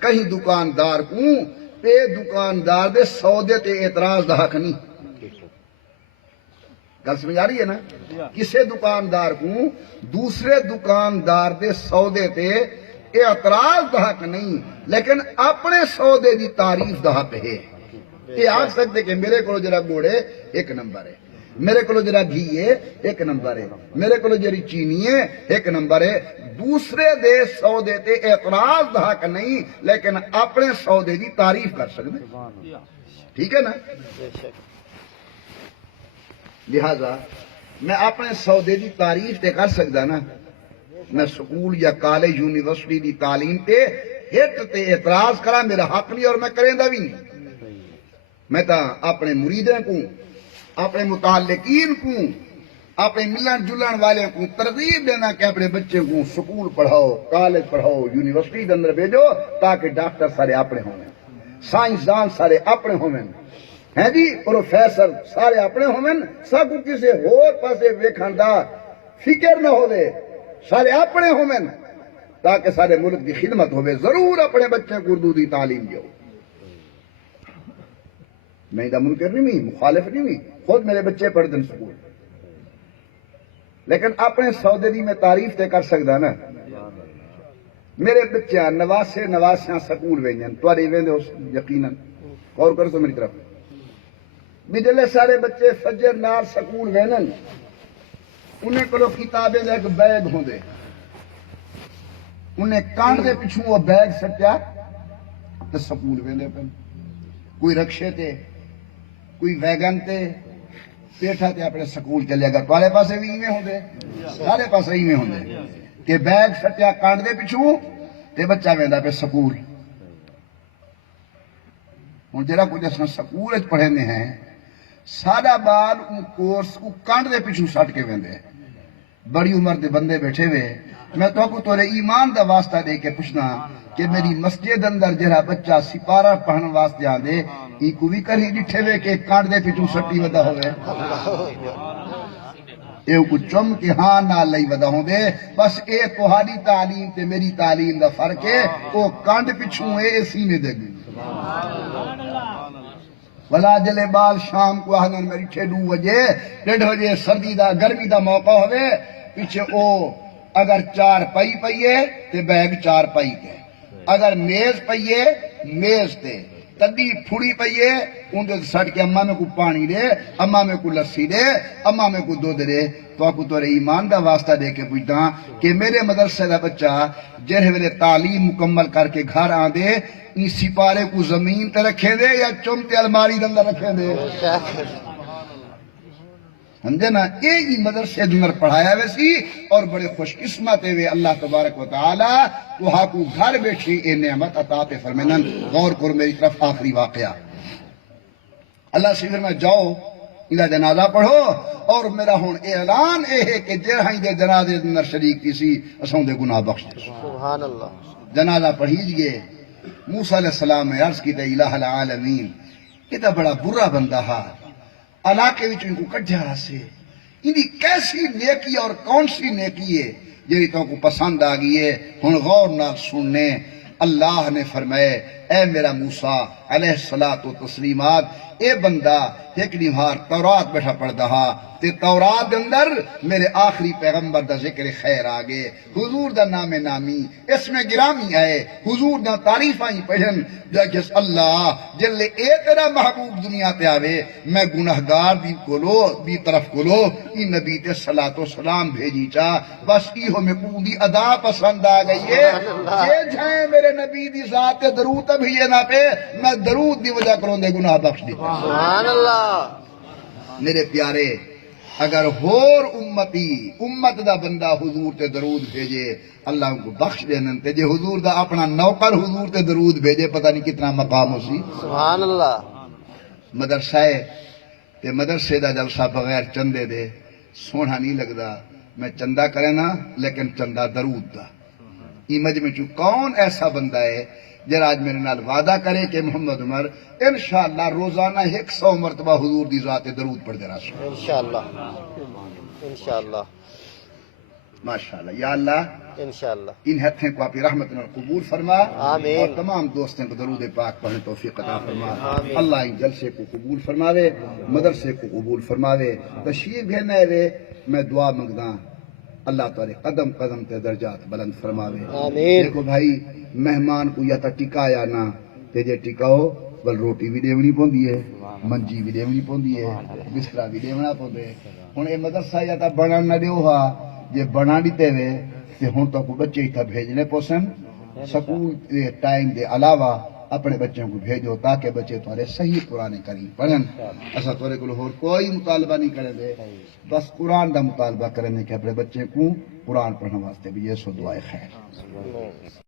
کہیں دکاندار کو پہ دکاندار دے سودے تے اعتراض دا حق نہیں گل سمجھ آ رہی ہے نا کسے دکاندار کو دوسرے دکاندار دے سودے تے اعتراض دا حق نہیں لیکن اپنے سودے دی تعریف دا حق ہے یہ آکھ سکتے کہ میرے کو جرا گوڑے 1 نمبر ہے میرے کو جرا گھی ہے 1 نمبر ہے میرے کو جری چینی ہے 1 نمبر ہے دوسرے دے سودے تے اعتراض دا حق نہیں لیکن اپنے سودے دی تعریف کر سکتے ٹھیک ہے نا بے شک لہذا میں اپنے سودے دی تعریف تے کر سکتا نا میں سکول یا کالج یونیورسٹی دی تعلیم تے ہٹ تے اعتراض کرا میرا حق نہیں اور میں کریں دا بھی نہیں میں تا اپنے مریدیں کو اپنے متعلقین کو اپنے ملن جلن والے کو ترغیب دینا کہ اپنے بچے کو سکول پڑھاؤ کالج پڑھاؤ یونیورسٹی کے اندر بھیجو تاکہ ڈاکٹر سارے اپنے ہوئے سائنسدان سارے اپنے ہوئے ہیں جی پروفیسر سارے اپنے ہوئے سب کو کسی اور پاسے ویکھن دا فکر نہ ہوئے سارے اپنے ہوئے تاکہ سارے ملک کی خدمت ہوئے ضرور اپنے بچے کو اردو دی تعلیم دیو میں دا منکر نہیں ہوئی مخالف نہیں ہوئی خود میرے بچے پڑھتے ہیں سکول لیکن اپنے سودے دی میں تعریف تے کر سکتا نا میرے بچے نواسیاں سکول وینجن تواری ویندے ہو یقیناً غور کرو تو میری طرف بجلے سارے بچے فجر نال سکول وینن انہیں کلو کتابیں لے کے بیگ ہوں دے انہیں کانڈ دے پچھوں وہ بیگ سٹیا تو سکول ویندے پن کوئی رکشے تے کوئی ویگن تے پیٹھا تے اپنے سکول چلے گا توارے پاسے بھی ایویں ہوں دے سارے پاسے ایویں ہوں دے کہ بیگ سٹیا کانڈ دے پچھوں تے بچہ ویندا پہ سکول ہوں جرا کچھ اس نے سکول پڑھے نے ہیں سادہ بال ان کورس کو کانڈ دے پچھوں سٹ کے ویندے بڑی عمر دے بندے بیٹھے ہوئے میں تو کو تورے ایمان دا واسطہ دے کے پوچھنا کہ میری مسجد اندر جہاں بچہ سپارہ پڑھن واسطے آندے ای کو بھی کہیں ڈٹھے ہوئے کہ کانڈ دے پچھوں سٹی ودا ہوئے اے کو چم کے ہاں نہ لئی ودا ہوں دے بس اے تہاڈی تعلیم تے میری تعلیم دا فرق ہے او کانڈ پچھوں اے سینے دے گی ولا جلے بال شام کو آہنن میری 2 بجے 1:30 بجے سردی دا گرمی دا موقع ہوئے پیچھے او اگر 4 پائی پئیے تے بیگ 4 پائی تے اگر میز پئیے میز تے تدی پھڑی پئیے ان دے سٹ کے اماں میں کو پانی دے اماں میں کو لسی دے اماں میں کو دودھ دے تو آپ کو تو ایمان دا واسطہ دے کے پوچھتا کہ میرے مدرسے دا بچہ جہے ویلے تعلیم مکمل کر کے گھر آ دے این سپارے کو زمین تے رکھے دے یا چمتے الماری دے اندر رکھے دے سمجھے نا ایک ہی مدرسے دنر پڑھایا ویسی اور بڑے خوش قسمت ہوئے اللہ تبارک و تعالی تو ہاں کو گھر بیٹھی اے نعمت عطا تے فرمینن غور کرو میری طرف آخری واقعہ اللہ سے فرمائے جاؤ انہا جنازہ پڑھو اور میرا ہون اعلان اے ہے کہ جرہاں دے جنازے دنر شریک کسی اسوں دے گناہ بخش دے سبحان اللہ جنازہ پڑھیجئے موسیٰ علیہ السلام نے عرض کی تے الہ العالمین یہ تو بڑا برا بندہ ہا علاقے وچ ان کو کٹھا سے انہی کیسی نیکی اور کون سی نیکی ہے جی تو کو پسند آ گئی ہے ہن غور نہ سننے اللہ نے فرمائے اے میرا موسیٰ علیہ الصلوۃ والتسلیمات اے بندہ ایک نہار تورات بیٹھا پڑھدا ہا تے تورات دے اندر میرے آخری پیغمبر دا ذکر خیر آگے حضور دا نام نامی اس میں گرامی آئے حضور دا تعریف آئی پڑھن جس اللہ جلے اے تیرا محبوب دنیا تے آوے میں گناہگار بھی کولو بھی طرف کولو ای نبی تے صلاۃ و سلام بھیجی چاہ بس ای ہو میں کو دی ادا پسند آ گئی ہے جے جھائیں میرے نبی دی ذات تے درود بھی یہ نہ پہ میں درود دی وجہ کروں دے گناہ بخش دی سبحان اللہ میرے پیارے اگر ہور امت دا بندہ حضور تے درود بھیجے اللہ ان کو بخش دینن تے جے حضور دا اپنا نوکر حضور تے درود بھیجے پتہ نہیں کتنا مقام ہو سی سبحان اللہ مدرسہ تے مدرسے دا جلسہ بغیر چندے دے سونا نہیں لگتا میں چندہ کرے نا لیکن چندہ درود دا ایمج میں چوں کون ایسا بندہ ہے جرا آج میرے نال وعدہ کرے کہ محمد عمر انشاءاللہ روزانہ 100 مرتبہ حضور دی ذات درود پڑھ دے رہا سو انشاءاللہ انشاءاللہ ماشاءاللہ یا اللہ انشاءاللہ ان ہتھیں کو اپنی رحمت نال قبول فرما آمین۔ اور تمام دوستوں کو درود پاک پڑھنے توفیق عطا فرما آمین۔ اللہ ان جلسے کو قبول فرماوے مدرسے کو قبول فرماوے تشریف بھیجنے رے میں دعا منگدا اللہ تعالی قدم قدم تے درجات بلند فرماوے آمین۔ دیکھو بھائی مہمان کو یا تا ٹکایا نہ تے جے ٹکاؤ بل روٹی بھی دیونی پوندی ہے منجی بھی دیونی پوندی ہے بسترا بھی دیونا پوندے ہن اے مدرسہ یا تا بنن نہ دیو ہا جے بنا دیتے وے تے ہن تو کو بچے ہی بھیجنے پوسن سکول دے ٹائم دے علاوہ اپنے بچوں کو بھیجو تاکہ بچے تمہارے صحیح قرآن کریم پڑھن ایسا تورے کو اور کوئی مطالبہ نہیں کریں دے بس قرآن دا مطالبہ کرنے کہ اپنے بچے کو قرآن پڑھنے واسطے بھی یہ سو دعائے خیر